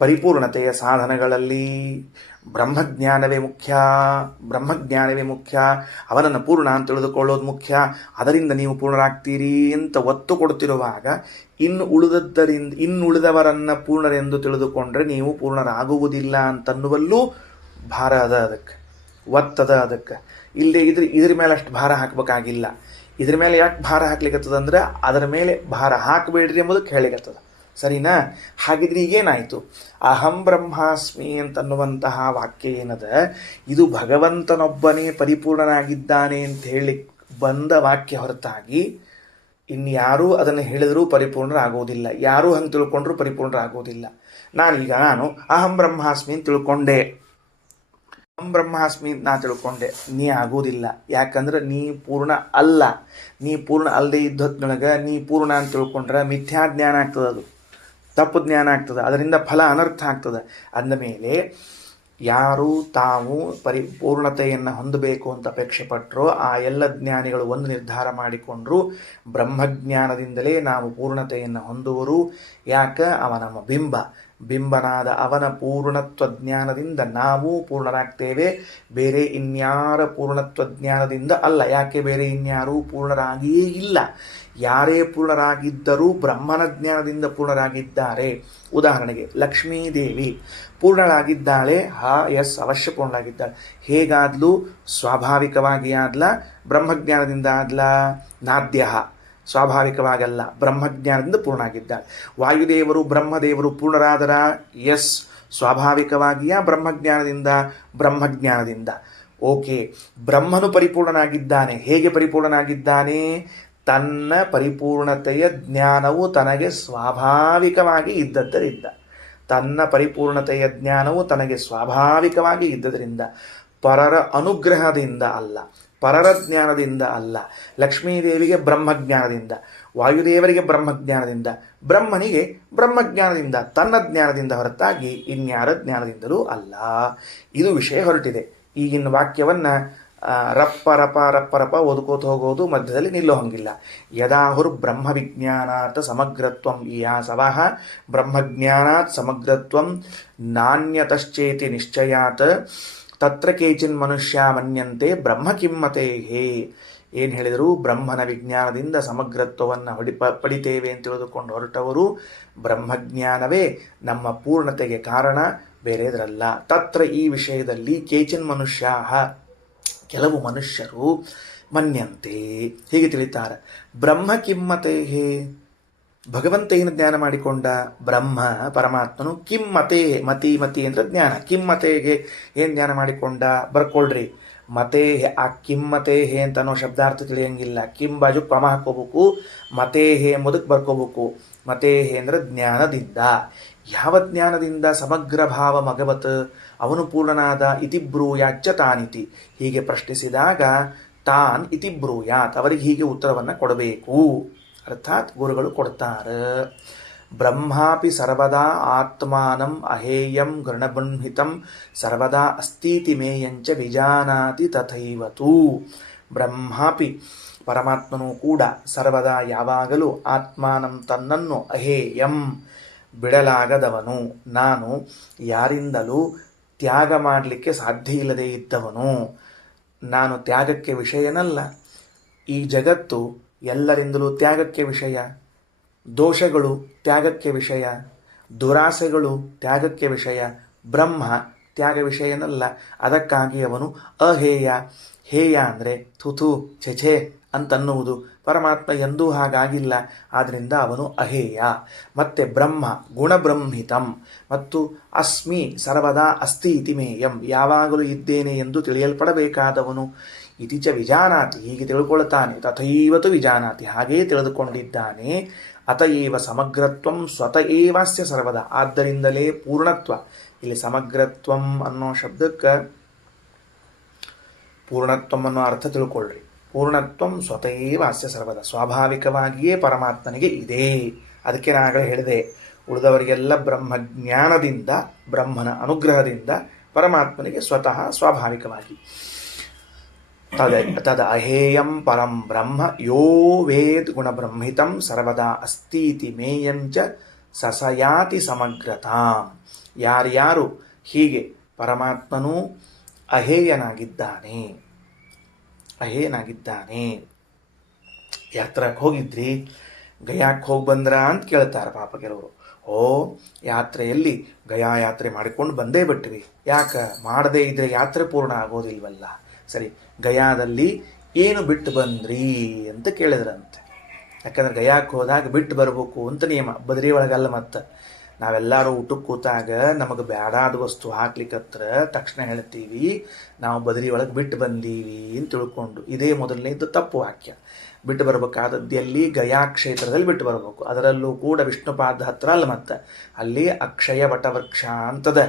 ಪರಿಪೂರ್ಣತೆಯ ಸಾಧನಗಳಲ್ಲಿ ಬ್ರಹ್ಮಜ್ಞಾನವೇ ಮುಖ್ಯ, ಅವನನ್ನು ಪೂರ್ಣ ಅಂತ ತಿಳಿದುಕೊಳ್ಳೋದು ಮುಖ್ಯ, ಅದರಿಂದ ನೀವು ಪೂರ್ಣರಾಗ್ತೀರಿ ಅಂತ ಒತ್ತು ಕೊಡ್ತಿರುವಾಗ, ಇನ್ನುಳಿದವರನ್ನು ಪೂರ್ಣರೆಂದು ತಿಳಿದುಕೊಂಡ್ರೆ ನೀವು ಪೂರ್ಣರಾಗುವುದಿಲ್ಲ ಅಂತನ್ನುವಲ್ಲೂ ಭಾರ ಅದ, ಅದಕ್ಕೆ ಒತ್ತದ. ಅದಕ್ಕೆ ಇಲ್ಲದೆ ಇದ್ರ ಮೇಲೆ ಅಷ್ಟು ಭಾರ ಹಾಕಬೇಕಾಗಿಲ್ಲ. ಇದ್ರ ಮೇಲೆ ಯಾಕೆ ಭಾರ ಹಾಕ್ಲಿಕ್ಕತ್ತದ ಅಂದರೆ, ಅದರ ಮೇಲೆ ಭಾರ ಹಾಕಬೇಡ್ರಿ ಎಂಬುದಕ್ಕೆ ಹೇಳಿಕತ್ತದ. ಸರಿನಾ? ಹಾಗಿದ್ರೆ ಈಗೇನಾಯಿತು? ಅಹಂ ಬ್ರಹ್ಮಾಸ್ಮಿ ಅಂತನ್ನುವಂತಹ ವಾಕ್ಯ ಏನದ, ಇದು ಭಗವಂತನೊಬ್ಬನೇ ಪರಿಪೂರ್ಣನಾಗಿದ್ದಾನೆ ಅಂತ ಹೇಳಿ ಬಂದ ವಾಕ್ಯ ಹೊರತಾಗಿ ಇನ್ಯಾರೂ ಅದನ್ನು ಹೇಳಿದರೂ ಪರಿಪೂರ್ಣರಾಗುವುದಿಲ್ಲ. ಯಾರೂ ಹಂಗೆ ತಿಳ್ಕೊಂಡ್ರೂ ಪರಿಪೂರ್ಣರಾಗುವುದಿಲ್ಲ. ನಾನು ಅಹಂ ಬ್ರಹ್ಮಾಸ್ಮಿ ಅಂತ ತಿಳ್ಕೊಂಡೆ, ನಾ ತಿಳ್ಕೊಂಡೆ, ನೀ ಆಗೋದಿಲ್ಲ. ಯಾಕಂದ್ರೆ ನೀ ಪೂರ್ಣ ಅಲ್ಲ. ನೀ ಪೂರ್ಣ ಅಲ್ಲದೆ ಇದ್ದೊತ್ತಿನೊಳಗೆ ನೀ ಪೂರ್ಣ ಅಂತ ತಿಳ್ಕೊಂಡ್ರೆ ಮಿಥ್ಯಾ ಜ್ಞಾನ ಆಗ್ತದೆ, ಅದು ತಪ್ಪು ಜ್ಞಾನ ಆಗ್ತದೆ, ಅದರಿಂದ ಫಲ ಅನರ್ಥ ಆಗ್ತದೆ. ಅಂದಮೇಲೆ ಯಾರು ತಾವು ಪರಿಪೂರ್ಣತೆಯನ್ನು ಹೊಂದಬೇಕು ಅಂತ ಅಪೇಕ್ಷೆ ಪಟ್ಟರೋ ಆ ಎಲ್ಲ ಜ್ಞಾನಿಗಳು ಒಂದು ನಿರ್ಧಾರ ಮಾಡಿಕೊಂಡ್ರು, ಬ್ರಹ್ಮಜ್ಞಾನದಿಂದಲೇ ನಾವು ಪೂರ್ಣತೆಯನ್ನು ಹೊಂದುವರು. ಯಾಕೆ? ಅವ ನಮ್ಮ ಬಿಂಬನಾದ ಅವನ ಪೂರ್ಣತ್ವ ಜ್ಞಾನದಿಂದ ನಾವು ಪೂರ್ಣರಾಗ್ತೇವೆ, ಬೇರೆ ಇನ್ಯಾರ ಪೂರ್ಣತ್ವ ಜ್ಞಾನದಿಂದ ಅಲ್ಲ. ಯಾಕೆ? ಬೇರೆ ಇನ್ಯಾರೂ ಪೂರ್ಣರಾಗಿಯೇ ಇಲ್ಲ. ಯಾರೇ ಪೂರ್ಣರಾಗಿದ್ದರೂ ಬ್ರಹ್ಮನ ಜ್ಞಾನದಿಂದ ಪೂರ್ಣರಾಗಿದ್ದಾರೆ. ಉದಾಹರಣೆಗೆ ಲಕ್ಷ್ಮೀದೇವಿ ಪೂರ್ಣಳಾಗಿದ್ದಾಳೆ. ಎಸ್, ಅವಶ್ಯ ಪೂರ್ಣಳಾಗಿದ್ದಾಳೆ. ಹೇಗಾದ್ಲು? ಸ್ವಾಭಾವಿಕವಾಗಿ ಆದ್ಲ, ಬ್ರಹ್ಮಜ್ಞಾನದಿಂದ ಆದ್ಲ? ನಾದ್ಯ, ಸ್ವಾಭಾವಿಕವಾಗಲ್ಲ, ಬ್ರಹ್ಮಜ್ಞಾನದಿಂದ ಪೂರ್ಣ ಆಗಿದ್ದಾಳೆ. ವಾಯುದೇವರು ಬ್ರಹ್ಮದೇವರು ಪೂರ್ಣರಾದರ? ಎಸ್, ಸ್ವಾಭಾವಿಕವಾಗಿಯಾ ಬ್ರಹ್ಮಜ್ಞಾನದಿಂದ. ಓಕೆ, ಬ್ರಹ್ಮನು ಪರಿಪೂರ್ಣನಾಗಿದ್ದಾನೆ. ಹೇಗೆ ಪರಿಪೂರ್ಣನಾಗಿದ್ದಾನೆ? ತನ್ನ ಪರಿಪೂರ್ಣತೆಯ ಜ್ಞಾನವು ತನಗೆ ಸ್ವಾಭಾವಿಕವಾಗಿ ಇದ್ದದ್ದರಿಂದ, ಪರರ ಅನುಗ್ರಹದಿಂದ ಅಲ್ಲ, ಪರರ ಜ್ಞಾನದಿಂದ ಅಲ್ಲ. ಲಕ್ಷ್ಮೀದೇವಿಗೆ ಬ್ರಹ್ಮಜ್ಞಾನದಿಂದ, ವಾಯುದೇವರಿಗೆ ಬ್ರಹ್ಮಜ್ಞಾನದಿಂದ, ಬ್ರಹ್ಮನಿಗೆ ಬ್ರಹ್ಮಜ್ಞಾನದಿಂದ, ತನ್ನ ಜ್ಞಾನದಿಂದ ಹೊರತಾಗಿ ಇನ್ಯಾರ ಜ್ಞಾನದಿಂದಲೂ ಅಲ್ಲ. ಇದು ವಿಷಯ ಹೊರಟಿದೆ. ಈಗಿನ ವಾಕ್ಯವನ್ನು ರಪ್ಪ ರಪ ಓದ್ಕೋತ ಹೋಗೋದು, ಮಧ್ಯದಲ್ಲಿ ನಿಲ್ಲೋ ಹಂಗಿಲ್ಲ. ಯದಾಹುರ್ ಬ್ರಹ್ಮ ವಿಜ್ಞಾನಾತ್ ಸಮಗ್ರತ್ವಂ ಇಯಾಸವಃ, ಬ್ರಹ್ಮಜ್ಞಾನಾತ್ ಸಮಗ್ರತ್ವಂ ನಾನ್ಯತಶ್ಚೇತಿ ನಿಶ್ಚಯಾತ್ ತತ್ರ ಕೇಚಿನ್ ಮನುಷ್ಯ ಮನ್ಯಂತೆ ಬ್ರಹ್ಮ ಕಿಮ್ಮತೆ ಹೇ. ಏನು ಹೇಳಿದರು, ಬ್ರಹ್ಮನ ವಿಜ್ಞಾನದಿಂದ ಸಮಗ್ರತ್ವವನ್ನು ಪಡಿತೇವೆ ಅಂತ ತಿಳಿದುಕೊಂಡು ಹೊರಟವರು ಬ್ರಹ್ಮಜ್ಞಾನವೇ ನಮ್ಮ ಪೂರ್ಣತೆಗೆ ಕಾರಣ, ಬೇರೆದರಲ್ಲ. ತತ್ರ ಈ ವಿಷಯದಲ್ಲಿ ಕೇಚಿನ್ ಮನುಷ್ಯ, ಕೆಲವು ಮನುಷ್ಯರು ಮನ್ಯಂತೆ ಹೀಗೆ ತಿಳಿತಾರೆ. ಬ್ರಹ್ಮ ಕಿಮ್ಮತೆ, ಭಗವಂತ ಏನು ಜ್ಞಾನ ಮಾಡಿಕೊಂಡ, ಬ್ರಹ್ಮ ಪರಮಾತ್ಮನು ಕಿಮ್ಮತೆ, ಮತಿ ಅಂದರೆ ಜ್ಞಾನ, ಕಿಮ್ಮತೆಗೆ ಏನು ಜ್ಞಾನ ಮಾಡಿಕೊಂಡ ಬರ್ಕೊಳ್ರಿ. ಮತೇಹೆ, ಆ ಕಿಮ್ಮತೇಹೆ ಅಂತ ಅನ್ನೋ ಶಬ್ದಾರ್ಥ ತಿಳಿಯಂಗಿಲ್ಲ. ಕಿಂ ಬಾಜು ಪಮ ಹಾಕೋಬೇಕು, ಮತೇಹೆ ಎಂಬುದಕ್ಕೆ ಬರ್ಕೋಬೇಕು. ಮತೇಹೆ ಅಂದರೆ ಜ್ಞಾನದಿಂದ. ಯಾವ ಜ್ಞಾನದಿಂದ? ಸಮಗ್ರ ಭಾವ ಮಗವತ್, ಅವನು ಪೂರ್ಣನಾದ. ಇತಿ ಬ್ರೂಯಾಚ್ಚ ತಾನಿತಿ, ಹೀಗೆ ಪ್ರಶ್ನಿಸಿದಾಗ ತಾನ್ ಇತಿ ಬ್ರೂಯಾತ್, ಅವರಿಗೆ ಹೀಗೆ ಉತ್ತರವನ್ನು ಕೊಡಬೇಕು. ಅರ್ಥಾತ್ ಗುರುಗಳು ಕೊಡ್ತಾರೆ. ಬ್ರಹ್ಮಾಪಿ ಸರ್ವದಾ ಆತ್ಮಾನಂ ಅಹೇಯಂ ಗೃಣಬೃಂಹಿತಂ ಸರ್ವದಾ ಅಸ್ತೀತಿ ಮೇಯಂಚ ವಿಜಾನಾತಿ ತಥೈವತು. ಬ್ರಹ್ಮಾಪಿ, ಪರಮಾತ್ಮನೂ ಕೂಡ, ಸರ್ವದಾ ಯಾವಾಗಲೂ, ಆತ್ಮಾನಂ ತನ್ನನ್ನು, ಅಹೇಯಂ ಬಿಡಲಾಗದವನು, ನಾನು ಯಾರಿಂದಲೂ ತ್ಯಾಗ ಮಾಡಲಿಕ್ಕೆ ಸಾಧ್ಯ ಇಲ್ಲದೆ ಇದ್ದವನು, ನಾನು ತ್ಯಾಗಕ್ಕೆ ವಿಷಯನಲ್ಲ. ಈ ಜಗತ್ತು ಎಲ್ಲರಿಂದಲೂ ತ್ಯಾಗಕ್ಕೆ ವಿಷಯ, ದೋಷಗಳು ತ್ಯಾಗಕ್ಕೆ ವಿಷಯ, ದುರಾಸೆಗಳು ತ್ಯಾಗಕ್ಕೆ ವಿಷಯ. ಬ್ರಹ್ಮ ತ್ಯಾಗ ವಿಷಯನಲ್ಲ. ಅದಕ್ಕಾಗಿ ಅವನು ಅಹೇಯ. ಹೇಯ ಅಂದರೆ ಥುಥು ಛೆಛೆ ಅಂತನ್ನುವುದು. ಪರಮಾತ್ಮ ಎಂದೂ ಹಾಗಾಗಿಲ್ಲ. ಆದ್ದರಿಂದ ಅವನು ಅಹೇಯ. ಮತ್ತೆ ಬ್ರಹ್ಮ ಗುಣಬ್ರಹ್ಮಿತಂ, ಮತ್ತು ಅಸ್ಮಿ ಸರ್ವದಾ ಅಸ್ತಿ ಇತಿ ಮೇಯಂ, ಯಾವಾಗಲೂ ಇದ್ದೇನೆ ಎಂದು ತಿಳಿಯಲ್ಪಡಬೇಕಾದವನು. ಇತಿಚ ವಿಜಾನಾತಿ, ಹೀಗೆ ತಿಳ್ಕೊಳ್ತಾನೆ. ತಥೈವತು ವಿಜಾನಾತಿ, ಹಾಗೆಯೇ ತಿಳಿದುಕೊಂಡಿದ್ದಾನೆ. ಅತಏವ ಸಮಗ್ರತ್ವಂ ಸ್ವತಃ ಏವಾಸ್ಯ ಸರ್ವದಾ, ಆದ್ದರಿಂದಲೇ ಪೂರ್ಣತ್ವ. ಇಲ್ಲಿ ಸಮಗ್ರತ್ವಂ ಅನ್ನೋ ಶಬ್ದಕ್ಕೆ ಪೂರ್ಣತ್ವಂ ಅನ್ನೋ ಅರ್ಥ ತಿಳ್ಕೊಳ್ರಿ. ಪೂರ್ಣತ್ವಂ ಸ್ವತಃ ಏವಾಸ್ಯ ಸರ್ವದಾ, ಸ್ವಾಭಾವಿಕವಾಗಿಯೇ ಪರಮಾತ್ಮನಿಗೆ ಇದೆ. ಅದಕ್ಕೆ ನಾಗಲೇ ಹೇಳಿದೆ, ಉಳಿದವರಿಗೆಲ್ಲ ಬ್ರಹ್ಮಜ್ಞಾನದಿಂದ, ಬ್ರಹ್ಮನ ಅನುಗ್ರಹದಿಂದ, ಪರಮಾತ್ಮನಿಗೆ ಸ್ವತಃ ಸ್ವಾಭಾವಿಕವಾಗಿ. ತದ ಅಹೇಯಂ ಪರಂ ಬ್ರಹ್ಮ ಯೋ ವೇದ್ ಗುಣಬ್ರಹ್ಮಿತಂ ಸರ್ವದಾ ಅಸ್ತೀತಿ ಮೇಯಂಚ ಸಸಯಾತಿ ಸಮಗ್ರತಾಂ. ಯಾರ್ಯಾರು ಹೀಗೆ ಪರಮಾತ್ಮನೂ ಅಹೇಯನಾಗಿದ್ದಾನೆ, ಯಾತ್ರಕ್ಕೆ ಹೋಗಿದ್ರಿ, ಗಯಾಕ್ಕೆ ಹೋಗಿ ಬಂದ್ರ ಅಂತ ಕೇಳ್ತಾರೆ ಪಾಪ ಕೆಲವರು. ಓ, ಯಾತ್ರೆಯಲ್ಲಿ ಗಯಾ ಯಾತ್ರೆ ಮಾಡಿಕೊಂಡು ಬಂದೇ ಬಿಟ್ವಿ, ಯಾಕೆ ಮಾಡದೇ ಇದ್ರೆ ಯಾತ್ರೆ ಪೂರ್ಣ ಆಗೋದಿಲ್ವಲ್ಲ. ಸರಿ, ಗಯಾದಲ್ಲಿ ಏನು ಬಿಟ್ಟು ಬಂದ್ರಿ ಅಂತ ಕೇಳಿದ್ರಂತೆ. ಯಾಕಂದ್ರೆ ಗಯಾಕ್ಕೆ ಹೋದಾಗ ಬಿಟ್ಟು ಬರಬೇಕು ಅಂತ ನಿಯಮ, ಬದರಿ ಒಳಗಲ್ಲ. ಮತ್ತು ನಾವೆಲ್ಲರೂ ಊಟಕ್ಕೆ ಕೂತಾಗ ನಮಗೆ ಬೇಡಾದ ವಸ್ತು ಹಾಕ್ಲಿಕ್ಕತ್ರ ತಕ್ಷಣ ಹೇಳ್ತೀವಿ ನಾವು ಬದರಿ ಒಳಗೆ ಬಿಟ್ಟು ಬಂದೀವಿ ಅಂತ ತಿಳ್ಕೊಂಡು. ಇದೇ ಮೊದಲನೇದು ತಪ್ಪು ವಾಕ್ಯ. ಬಿಟ್ಟು ಬರಬೇಕಾದದ್ದು ಎಲ್ಲಿ? ಗಯಾ ಕ್ಷೇತ್ರದಲ್ಲಿ ಬಿಟ್ಟು ಬರಬೇಕು. ಅದರಲ್ಲೂ ಕೂಡ ವಿಷ್ಣುಪಾದ ಹತ್ರ ಅಲ್ಲ, ಮತ್ತು ಅಲ್ಲಿ ಅಕ್ಷಯ ವಟವೃಕ್ಷ ಅಂತದ.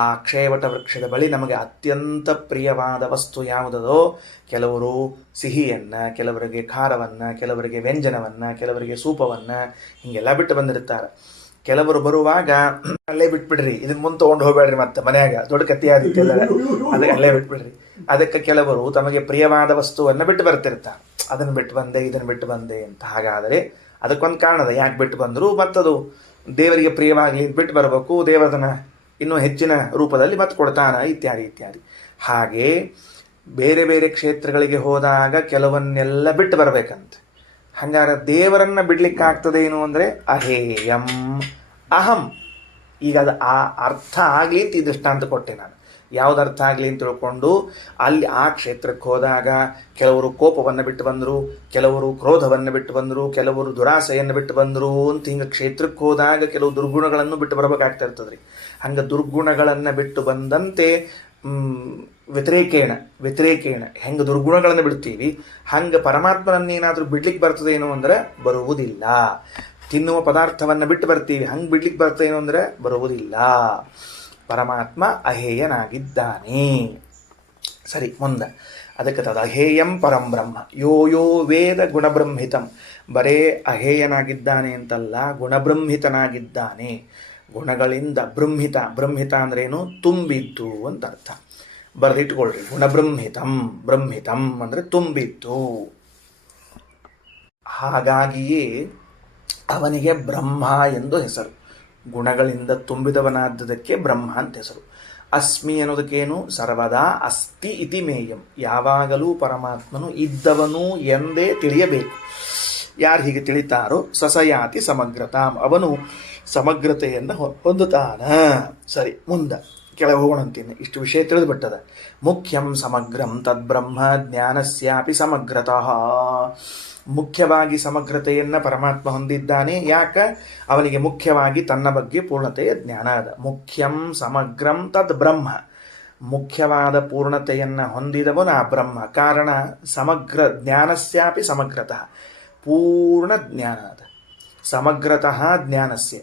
ಆ ಅಕ್ಷಯ ವಟವೃಕ್ಷದ ಬಳಿ ನಮಗೆ ಅತ್ಯಂತ ಪ್ರಿಯವಾದ ವಸ್ತು ಯಾವುದೋ, ಕೆಲವರು ಸಿಹಿಯನ್ನು, ಕೆಲವರಿಗೆ ಖಾರವನ್ನು, ಕೆಲವರಿಗೆ ವ್ಯಂಜನವನ್ನು, ಕೆಲವರಿಗೆ ಸೂಪವನ್ನು, ಹೀಗೆಲ್ಲ ಬಿಟ್ಟು ಬಂದಿರ್ತಾರೆ. ಕೆಲವರು ಬರುವಾಗ ಅಲ್ಲೇ ಬಿಟ್ಬಿಡ್ರಿ, ಇದನ್ನ ಮುಂದೆ ತೊಗೊಂಡು ಹೋಗ್ಬೇಡ್ರಿ, ಮತ್ತೆ ಮನ್ಯಾಗ ದೊಡ್ಡ ಕತ್ತಿ ಆದಿತ್ತೆಲ್ಲ, ಅದಕ್ಕೆ ಅಲ್ಲೇ ಬಿಟ್ಬಿಡ್ರಿ. ಅದಕ್ಕೆ ಕೆಲವರು ತಮಗೆ ಪ್ರಿಯವಾದ ವಸ್ತುವನ್ನು ಬಿಟ್ಟು ಬರ್ತಿರ್ತಾರೆ. ಅದನ್ನು ಬಿಟ್ಟು ಬಂದೆ, ಇದನ್ನು ಬಿಟ್ಟು ಬಂದೆ ಅಂತ. ಹಾಗಾದರೆ ಅದಕ್ಕೊಂದು ಕಾರಣದ ಯಾಕೆ ಬಿಟ್ಟು ಬಂದರು, ಮತ್ತದು ದೇವರಿಗೆ ಪ್ರಿಯವಾಗಲಿ ಬಿಟ್ಟು ಬರಬೇಕು, ದೇವರನ್ನ ಇನ್ನೂ ಹೆಚ್ಚಿನ ರೂಪದಲ್ಲಿ ಮತ್ತೆ ಕೊಡ್ತಾನ, ಇತ್ಯಾದಿ ಇತ್ಯಾದಿ. ಹಾಗೆ ಬೇರೆ ಬೇರೆ ಕ್ಷೇತ್ರಗಳಿಗೆ ಹೋದಾಗ ಕೆಲವನ್ನೆಲ್ಲ ಬಿಟ್ಟು ಬರಬೇಕಂತೆ. ಹಂಗಾರೆ ದೇವರನ್ನ ಬಿಡ್ಲಿಕ್ಕಾಗ್ತದೇನು ಅಂದರೆ ಅಹೇಯಂ ಅಹಂ. ಈಗ ಅದು ಆ ಅರ್ಥ ಆಗಲಿ ಅಂತ ಈ ದೃಷ್ಟಾಂತ ಕೊಟ್ಟೆ ನಾನು. ಯಾವ್ದು ಅರ್ಥ ಆಗಲಿ ಅಂತ ತಿಳ್ಕೊಂಡು ಅಲ್ಲಿ ಆ ಕ್ಷೇತ್ರಕ್ಕೆ ಹೋದಾಗ ಕೆಲವರು ಕೋಪವನ್ನು ಬಿಟ್ಟು ಬಂದರು, ಕೆಲವರು ಕ್ರೋಧವನ್ನು ಬಿಟ್ಟು ಬಂದರು, ಕೆಲವರು ದುರಾಸೆಯನ್ನು ಬಿಟ್ಟು ಬಂದರು ಅಂತ. ಹಿಂಗೆ ಕ್ಷೇತ್ರಕ್ಕೆ ಹೋದಾಗ ಕೆಲವು ದುರ್ಗುಣಗಳನ್ನು ಬಿಟ್ಟು ಬರಬೇಕಾಗ್ತಾ ಇರ್ತದೆ ರೀ. ಹಂಗೆ ದುರ್ಗುಣಗಳನ್ನು ಬಿಟ್ಟು ಬಂದಂತೆ ವ್ಯತಿರೇಕೇಣ ಹೆಂಗೆ ದುರ್ಗುಣಗಳನ್ನು ಬಿಡ್ತೀವಿ, ಹಂಗೆ ಪರಮಾತ್ಮನನ್ನೇನಾದರೂ ಬಿಡ್ಲಿಕ್ಕೆ ಬರ್ತದೇನು ಅಂದರೆ ಬರುವುದಿಲ್ಲ. ತಿನ್ನುವ ಪದಾರ್ಥವನ್ನು ಬಿಟ್ಟು ಬರ್ತೀವಿ, ಹಂಗೆ ಬಿಡ್ಲಿಕ್ಕೆ ಬರ್ತೇನು ಅಂದರೆ ಬರುವುದಿಲ್ಲ. ಪರಮಾತ್ಮ ಅಹೇಯನಾಗಿದ್ದಾನೆ. ಸರಿ, ಮುಂದೆ ಅದಕ್ಕೆ ತದ ಅಹೇಯಂ ಪರಂ ಬ್ರಹ್ಮ ಯೋ ಯೋ ವೇದ ಗುಣಬ್ರಹ್ಮಿತಂ. ಬರೇ ಅಹೇಯನಾಗಿದ್ದಾನೆ ಅಂತಲ್ಲ, ಗುಣಬ್ರಹ್ಮಿತನಾಗಿದ್ದಾನೆ. ಗುಣಗಳಿಂದ ಬ್ರಹ್ಮಿತ ಅಂದ್ರೇನು? ತುಂಬಿದ್ದು ಅಂತ ಅರ್ಥ. ಬರೆದಿಟ್ಕೊಳ್ರಿ, ಬ್ರಹ್ಮಿತಂ ಅಂದರೆ ತುಂಬಿದ್ದು. ಹಾಗಾಗಿಯೇ ಅವನಿಗೆ ಬ್ರಹ್ಮ ಎಂದು ಹೆಸರು. ಗುಣಗಳಿಂದ ತುಂಬಿದವನಾದ್ದದಕ್ಕೆ ಬ್ರಹ್ಮ ಅಂತ ಹೆಸರು. ಅಸ್ಮಿ ಅನ್ನೋದಕ್ಕೇನು? ಸರ್ವದಾ ಅಸ್ತಿ ಇತಿ ಮೇಯಂ, ಯಾವಾಗಲೂ ಪರಮಾತ್ಮನು ಇದ್ದವನು ಎಂದೇ ತಿಳಿಯಬೇಕು. ಯಾರು ಹೀಗೆ ತಿಳಿತಾರೋ ಸಸಯಾತಿ ಸಮಗ್ರತಾಂ, ಅವನು ಸಮಗ್ರತೆಯನ್ನು ಹೊಂದುತ್ತಾನ. ಸರಿ, ಮುಂದೆ ಕೆಳಗೆ ಹೋಗೋಣ ಅಂತೀನಿ. ಇಷ್ಟು ವಿಷಯ ತಿಳಿದುಬಿಟ್ಟದ. ಮುಖ್ಯಂ ಸಮಗ್ರಂ ತದ್ಬ್ರಹ್ಮ ಜ್ಞಾನಸ್ಯಾಪಿ ಸಮಗ್ರತಃ. ಮುಖ್ಯವಾಗಿ ಸಮಗ್ರತೆಯನ್ನು ಪರಮಾತ್ಮ ಹೊಂದಿದ್ದಾನೆ. ಯಾಕ? ಅವನಿಗೆ ಮುಖ್ಯವಾಗಿ ತನ್ನ ಬಗ್ಗೆ ಪೂರ್ಣತೆಯ ಜ್ಞಾನ ಅದ. ಮುಖ್ಯಂ ಸಮಗ್ರಂ ತದ್ ಬ್ರಹ್ಮ, ಮುಖ್ಯವಾದ ಪೂರ್ಣತೆಯನ್ನು ಹೊಂದಿದವನು ಆ ಬ್ರಹ್ಮ. ಕಾರಣ ಸಮಗ್ರ ಜ್ಞಾನಸ್ಯಾಪಿ ಸಮಗ್ರತಃ, ಪೂರ್ಣ ಜ್ಞಾನ ಅದ. ಸಮಗ್ರತಃ ಜ್ಞಾನಸ್ಯ,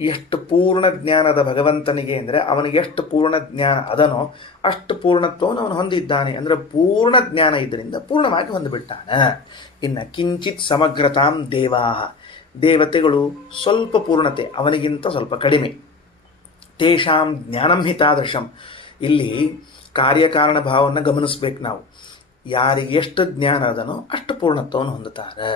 ಎಷ್ಟು ಪೂರ್ಣ ಜ್ಞಾನದ ಭಗವಂತನಿಗೆ ಅಂದರೆ ಅವನಿಗೆ ಎಷ್ಟು ಪೂರ್ಣ ಜ್ಞಾನ ಅದನೋ ಅಷ್ಟು ಪೂರ್ಣತ್ವವನ್ನು ಅವನು ಹೊಂದಿದ್ದಾನೆ. ಅಂದರೆ ಪೂರ್ಣ ಜ್ಞಾನ ಇದರಿಂದ ಪೂರ್ಣವಾಗಿ ಹೊಂದಿಬಿಟ್ಟಾನ. ಇನ್ನು ಕಿಂಚಿತ್ ಸಮಗ್ರತಾಂ ದೇವಾಹ, ದೇವತೆಗಳು ಸ್ವಲ್ಪ ಪೂರ್ಣತೆ ಅವನಿಗಿಂತ ಸ್ವಲ್ಪ ಕಡಿಮೆ. ತೇಷಾಂ ಜ್ಞಾನಂ ಹಿ ತಾದೃಶಂ, ಇಲ್ಲಿ ಕಾರ್ಯಕಾರಣ ಭಾವವನ್ನು ಗಮನಿಸ್ಬೇಕು ನಾವು. ಯಾರಿಗೆ ಎಷ್ಟು ಜ್ಞಾನ ಅದನೋ ಅಷ್ಟು ಪೂರ್ಣತ್ವವನ್ನು ಹೊಂದುತ್ತಾರೆ.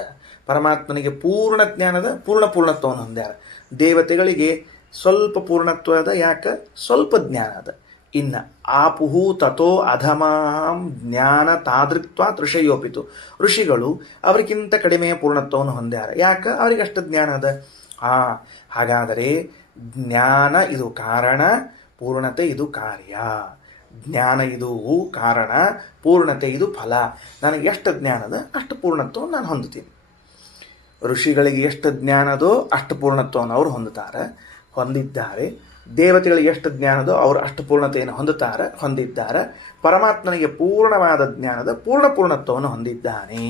ಪರಮಾತ್ಮನಿಗೆ ಪೂರ್ಣ ಜ್ಞಾನದ ಪೂರ್ಣತ್ವವನ್ನು ಹೊಂದ್ಯಾರ. ದೇವತೆಗಳಿಗೆ ಸ್ವಲ್ಪ ಪೂರ್ಣತ್ವ ಅದ. ಯಾಕೆ? ಸ್ವಲ್ಪ ಜ್ಞಾನ ಅದ. ಇನ್ನು ಆಪುಹು ತಥೋ ಅಧಮಾಂ ಜ್ಞಾನ ತಾದೃಕ್ತ್ವ ಋಷಯೋಪಿತು, ಋಷಿಗಳು ಅವರಿಗಿಂತ ಕಡಿಮೆಯ ಪೂರ್ಣತ್ವವನ್ನು ಹೊಂದ್ಯಾರ. ಯಾಕೆ? ಅವರಿಗೆ ಅಷ್ಟು ಜ್ಞಾನ ಅದ. ಹಾಗಾದರೆ ಜ್ಞಾನ ಇದು ಕಾರಣ, ಪೂರ್ಣತೆ ಇದು ಕಾರ್ಯ. ಜ್ಞಾನ ಇದು ಕಾರಣ, ಪೂರ್ಣತೆ ಇದು ಫಲ. ನನಗೆ ಎಷ್ಟು ಜ್ಞಾನದ ಅಷ್ಟು ಪೂರ್ಣತ್ವವನ್ನು ನಾನು ಹೊಂದುತ್ತೀನಿ. ಋಷಿಗಳಿಗೆ ಎಷ್ಟು ಜ್ಞಾನದೋ ಅಷ್ಟು ಪೂರ್ಣತ್ವವನ್ನು ಅವರು ಹೊಂದಿದ್ದಾರೆ. ದೇವತೆಗಳಿಗೆ ಎಷ್ಟು ಜ್ಞಾನದೋ ಅವರು ಅಷ್ಟು ಪೂರ್ಣತೆಯನ್ನು ಹೊಂದಿದ್ದಾರೆ. ಪರಮಾತ್ಮನಿಗೆ ಪೂರ್ಣವಾದ ಜ್ಞಾನದ ಪೂರ್ಣತ್ವವನ್ನು ಹೊಂದಿದ್ದಾನೆ.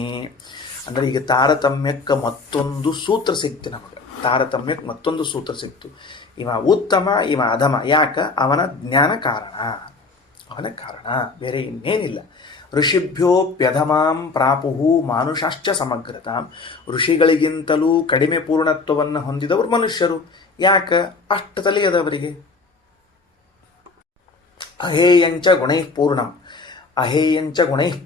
ಅಂದರೆ ಈಗ ತಾರತಮ್ಯಕ್ಕೆ ಮತ್ತೊಂದು ಸೂತ್ರ ಸಿಕ್ತು ನಮಗೆ. ತಾರತಮ್ಯಕ್ಕೆ ಮತ್ತೊಂದು ಸೂತ್ರ ಸಿಕ್ತು. ಇವ ಉತ್ತಮ, ಇವ ಅಧಮ. ಯಾಕ? ಅವನ ಜ್ಞಾನ ಕಾರಣ, ಬೇರೆ ಇನ್ನೇನಿಲ್ಲ. ಋಷಿಭ್ಯೋಪ್ಯಧಮಾಂ ಪ್ರಾಪುಹು ಮಾನುಷಾಶ್ಚ ಸಮಗ್ರತಾಂ, ಋಷಿಗಳಿಗಿಂತಲೂ ಕಡಿಮೆ ಪೂರ್ಣತ್ವವನ್ನು ಹೊಂದಿದವರು ಮನುಷ್ಯರು. ಯಾಕ? ಅಷ್ಟು ತಲೆಯದವರಿಗೆ. ಅಹೇಯಂಚ ಗುಣೈಃ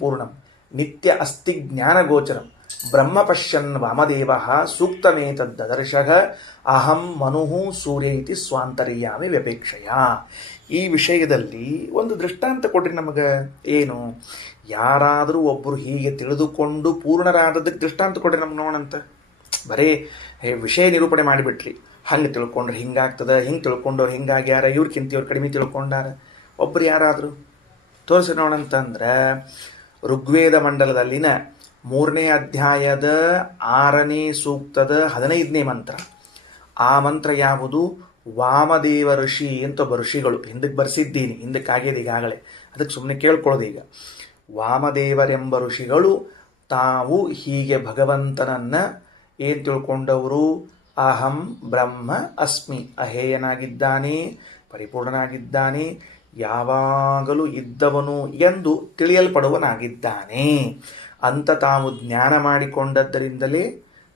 ಪೂರ್ಣಂ ನಿತ್ಯ ಅಸ್ತಿ ಜ್ಞಾನಗೋಚರಂ ಬ್ರಹ್ಮ ಪಶ್ಯನ್ ವಾಮದೇವ ಸೂಕ್ತಮೇತದ್ದರ್ಶಃ ಅಹಂ ಮನುಃ ಸೂರ್ಯ ಇತಿ ಸ್ವಾಂತರ್ಯಾಮಿ ವ್ಯಪೇಕ್ಷಯ. ಈ ವಿಷಯದಲ್ಲಿ ಒಂದು ದೃಷ್ಟಾಂತ ಕೊಡ್ರಿ ನಮಗೆ. ಏನು? ಯಾರಾದರೂ ಒಬ್ಬರು ಹೀಗೆ ತಿಳಿದುಕೊಂಡು ಪೂರ್ಣರಾದದಕ್ಕೆ ದೃಷ್ಟಾಂತ ಕೊಡ್ರಿ ನಮ್ಗೆ ನೋಡಂತ. ಬರೇ ವಿಷಯ ನಿರೂಪಣೆ ಮಾಡಿಬಿಟ್ರಿ. ಹಂಗೆ ತಿಳ್ಕೊಂಡ್ರೆ ಹಿಂಗಾಗ್ತದೆ, ಹಿಂಗೆ ತಿಳ್ಕೊಂಡವ್ರು ಹಿಂಗಾಗ್ಯಾರ, ಇವ್ರಿಗಿಂತ ಇವ್ರು ಕಡಿಮೆ ತಿಳ್ಕೊಂಡಾರ. ಒಬ್ಬರು ಯಾರಾದರೂ ತೋರಿಸಿ ನೋಡಂತಂದ್ರೆ ಋಗ್ವೇದ ಮಂಡಲದಲ್ಲಿನ 3ನೇ ಅಧ್ಯಾಯದ 6ನೇ ಸೂಕ್ತದ 15ನೇ ಮಂತ್ರ. ಆ ಮಂತ್ರ ಯಾವುದು? ವಾಮದೇವ ಋಷಿ ಅಂತ ಒಬ್ಬ ಋಷಿಗಳು, ಹಿಂದಕ್ಕೆ ಬರ್ಸಿದ್ದೀನಿ, ಹಿಂದಕ್ಕಾಗ್ಯದ ಈಗಾಗಲೇ, ಅದಕ್ಕೆ ಸುಮ್ಮನೆ ಕೇಳ್ಕೊಳ್ಳೋದು. ಈಗ ವಾಮದೇವರೆಂಬ ಋಷಿಗಳು ತಾವು ಹೀಗೆ ಭಗವಂತನನ್ನು ಏನು ತಿಳ್ಕೊಂಡವರು? ಅಹಂ ಬ್ರಹ್ಮ ಅಸ್ಮಿ, ಅಹೇಯನಾಗಿದ್ದಾನೆ, ಪರಿಪೂರ್ಣನಾಗಿದ್ದಾನೆ, ಯಾವಾಗಲೂ ಇದ್ದವನು ಎಂದು ತಿಳಿಯಲ್ಪಡುವನಾಗಿದ್ದಾನೆ ಅಂತ ತಾವು ಜ್ಞಾನ ಮಾಡಿಕೊಂಡದ್ದರಿಂದಲೇ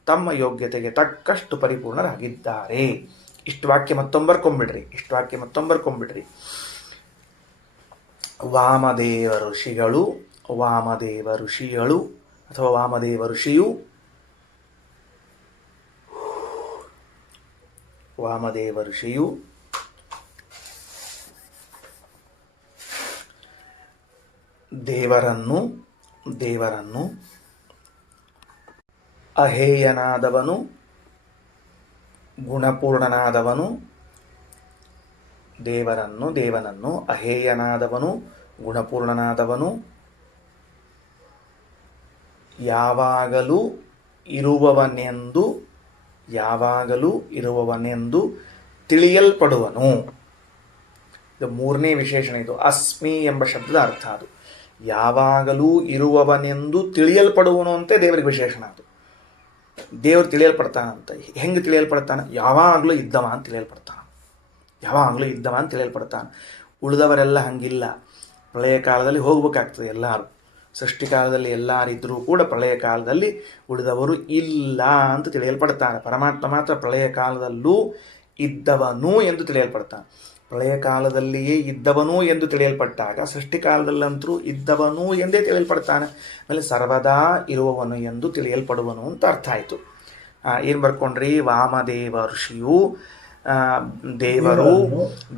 ತಮ್ಮ ಯೋಗ್ಯತೆಗೆ ತಕ್ಕಷ್ಟು ಪರಿಪೂರ್ಣರಾಗಿದ್ದಾರೆ. ಇಷ್ಟು ವಾಕ್ಯ ಮತ್ತೊಂಬರ್ಕೊಂಬಿಡ್ರಿ. ವಾಮದೇವ ಋಷಿಗಳು ಅಥವಾ ವಾಮದೇವ ಋಷಿಯು ದೇವರನ್ನು ಅಹೇಯನಾದವನು, ಗುಣಪೂರ್ಣನಾದವನು, ದೇವನನ್ನು ಅಹೇಯನಾದವನು, ಗುಣಪೂರ್ಣನಾದವನು, ಯಾವಾಗಲೂ ಇರುವವನೆಂದು ತಿಳಿಯಲ್ಪಡುವನು. ಇದು 3ನೇ ವಿಶೇಷಣ. ಇದು ಅಸ್ಮಿ ಎಂಬ ಶಬ್ದದ ಅರ್ಥ. ಅದು ಯಾವಾಗಲೂ ಇರುವವನೆಂದು ತಿಳಿಯಲ್ಪಡುವನು ಅಂತ ದೇವರಿಗೆ ವಿಶೇಷಣ. ಅದು ದೇವರು ತಿಳಿಯಲ್ಪಡ್ತಾನಂತ. ಹೆಂಗೆ ತಿಳಿಯಲ್ಪಡ್ತಾನೆ? ಯಾವಾಗಲೂ ಇದ್ದವ ಅಂತ ತಿಳಿಯಲ್ಪಡ್ತಾನೆ. ಉಳಿದವರೆಲ್ಲ ಹಂಗಿಲ್ಲ. ಪ್ರಳಯ ಕಾಲದಲ್ಲಿ ಹೋಗ್ಬೇಕಾಗ್ತದೆ ಎಲ್ಲರೂ. ಸೃಷ್ಟಿ ಕಾಲದಲ್ಲಿ ಎಲ್ಲರಿದ್ದರೂ ಕೂಡ ಪ್ರಳಯ ಕಾಲದಲ್ಲಿ ಉಳಿದವರು ಇಲ್ಲ ಅಂತ ತಿಳಿಯಲ್ಪಡ್ತಾನೆ. ಪರಮಾತ್ಮ ಮಾತ್ರ ಪ್ರಳಯ ಕಾಲದಲ್ಲೂ ಇದ್ದವನು ಎಂದು ತಿಳಿಯಲ್ಪಡ್ತಾನೆ. ಪ್ರಳಯ ಕಾಲದಲ್ಲಿಯೇ ಇದ್ದವನು ಎಂದು ತಿಳಿಯಲ್ಪಟ್ಟಾಗ ಸೃಷ್ಟಿ ಕಾಲದಲ್ಲಂತರೂ ಇದ್ದವನು ಎಂದೇ ತಿಳಿಯಲ್ಪಡ್ತಾನೆ. ಆಮೇಲೆ ಸರ್ವದಾ ಇರುವವನು ಎಂದು ತಿಳಿಯಲ್ಪಡುವನು ಅಂತ ಅರ್ಥ ಆಯಿತು. ಏನು ಬರ್ಕೊಂಡ್ರಿ? ವಾಮದೇವ ಋಷಿಯು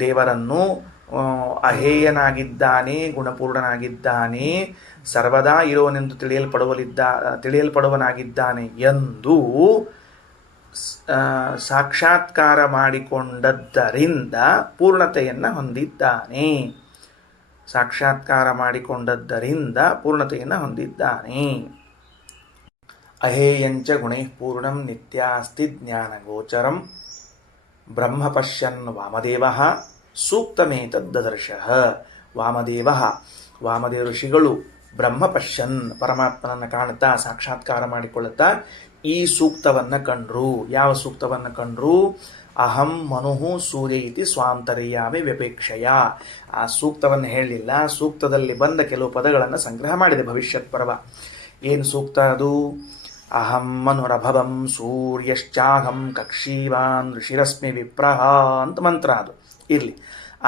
ದೇವರನ್ನು ಅಹೇಯನಾಗಿದ್ದಾನೆ, ಗುಣಪೂರ್ಣನಾಗಿದ್ದಾನೆ, ಸರ್ವದಾ ಇರೋನೆಂದು ತಿಳಿಯಲ್ಪಡುವನಾಗಿದ್ದಾನೆ ಎಂದು ಸಾಕ್ಷಾತ್ಕಾರ ಮಾಡಿಕೊಂಡದ್ದರಿಂದ ಪೂರ್ಣತೆಯನ್ನು ಹೊಂದಿದ್ದಾನೆ. ಸಾಕ್ಷಾತ್ಕಾರ ಮಾಡಿಕೊಂಡದ್ದರಿಂದ ಪೂರ್ಣತೆಯನ್ನು ಹೊಂದಿದ್ದಾನೆ. ಅಹೇಯಂಚ ಗುಣೈಃ ಪೂರ್ಣಂ ನಿತ್ಯಾಸ್ತಿ ಜ್ಞಾನಗೋಚರಂ ಬ್ರಹ್ಮ ಪಶ್ಯನ್ ವಾಮದೇವಃ ಸೂಕ್ತಮೇತದ್ದದರ್ಶಃ. ವಾಮದೇವ ಋಷಿಗಳು ಬ್ರಹ್ಮ ಪಶ್ಯನ್ ಪರಮಾತ್ಮನನ್ನು ಕಾಣುತ್ತಾ ಸಾಕ್ಷಾತ್ಕಾರ ಮಾಡಿಕೊಳ್ಳುತ್ತಾ ಈ ಸೂಕ್ತವನ್ನು ಕಂಡ್ರು. ಯಾವ ಸೂಕ್ತವನ್ನು ಕಂಡ್ರು? ಅಹಂ ಮನುಹು ಸೂರ್ಯ ಇತಿ ಸ್ವಾಂತರ್ಯಾಮಿ ವ್ಯಪೇಕ್ಷೆಯ. ಆ ಸೂಕ್ತವನ್ನು ಹೇಳಲಿಲ್ಲ, ಸೂಕ್ತದಲ್ಲಿ ಬಂದ ಕೆಲವು ಪದಗಳನ್ನು ಸಂಗ್ರಹ ಮಾಡಿದೆ ಭವಿಷ್ಯತ್ ಪರ್ವ. ಏನು ಸೂಕ್ತ ಅದು? ಅಹಂ ಮನುರಭವಂ ಸೂರ್ಯಶ್ಚಾಹಂ ಕಕ್ಷೀವಾನ್ ಋಷಿರಶ್ಮಿ ವಿಪ್ರಹ ಅಂತ ಮಂತ್ರ. ಅದು ಇರಲಿ.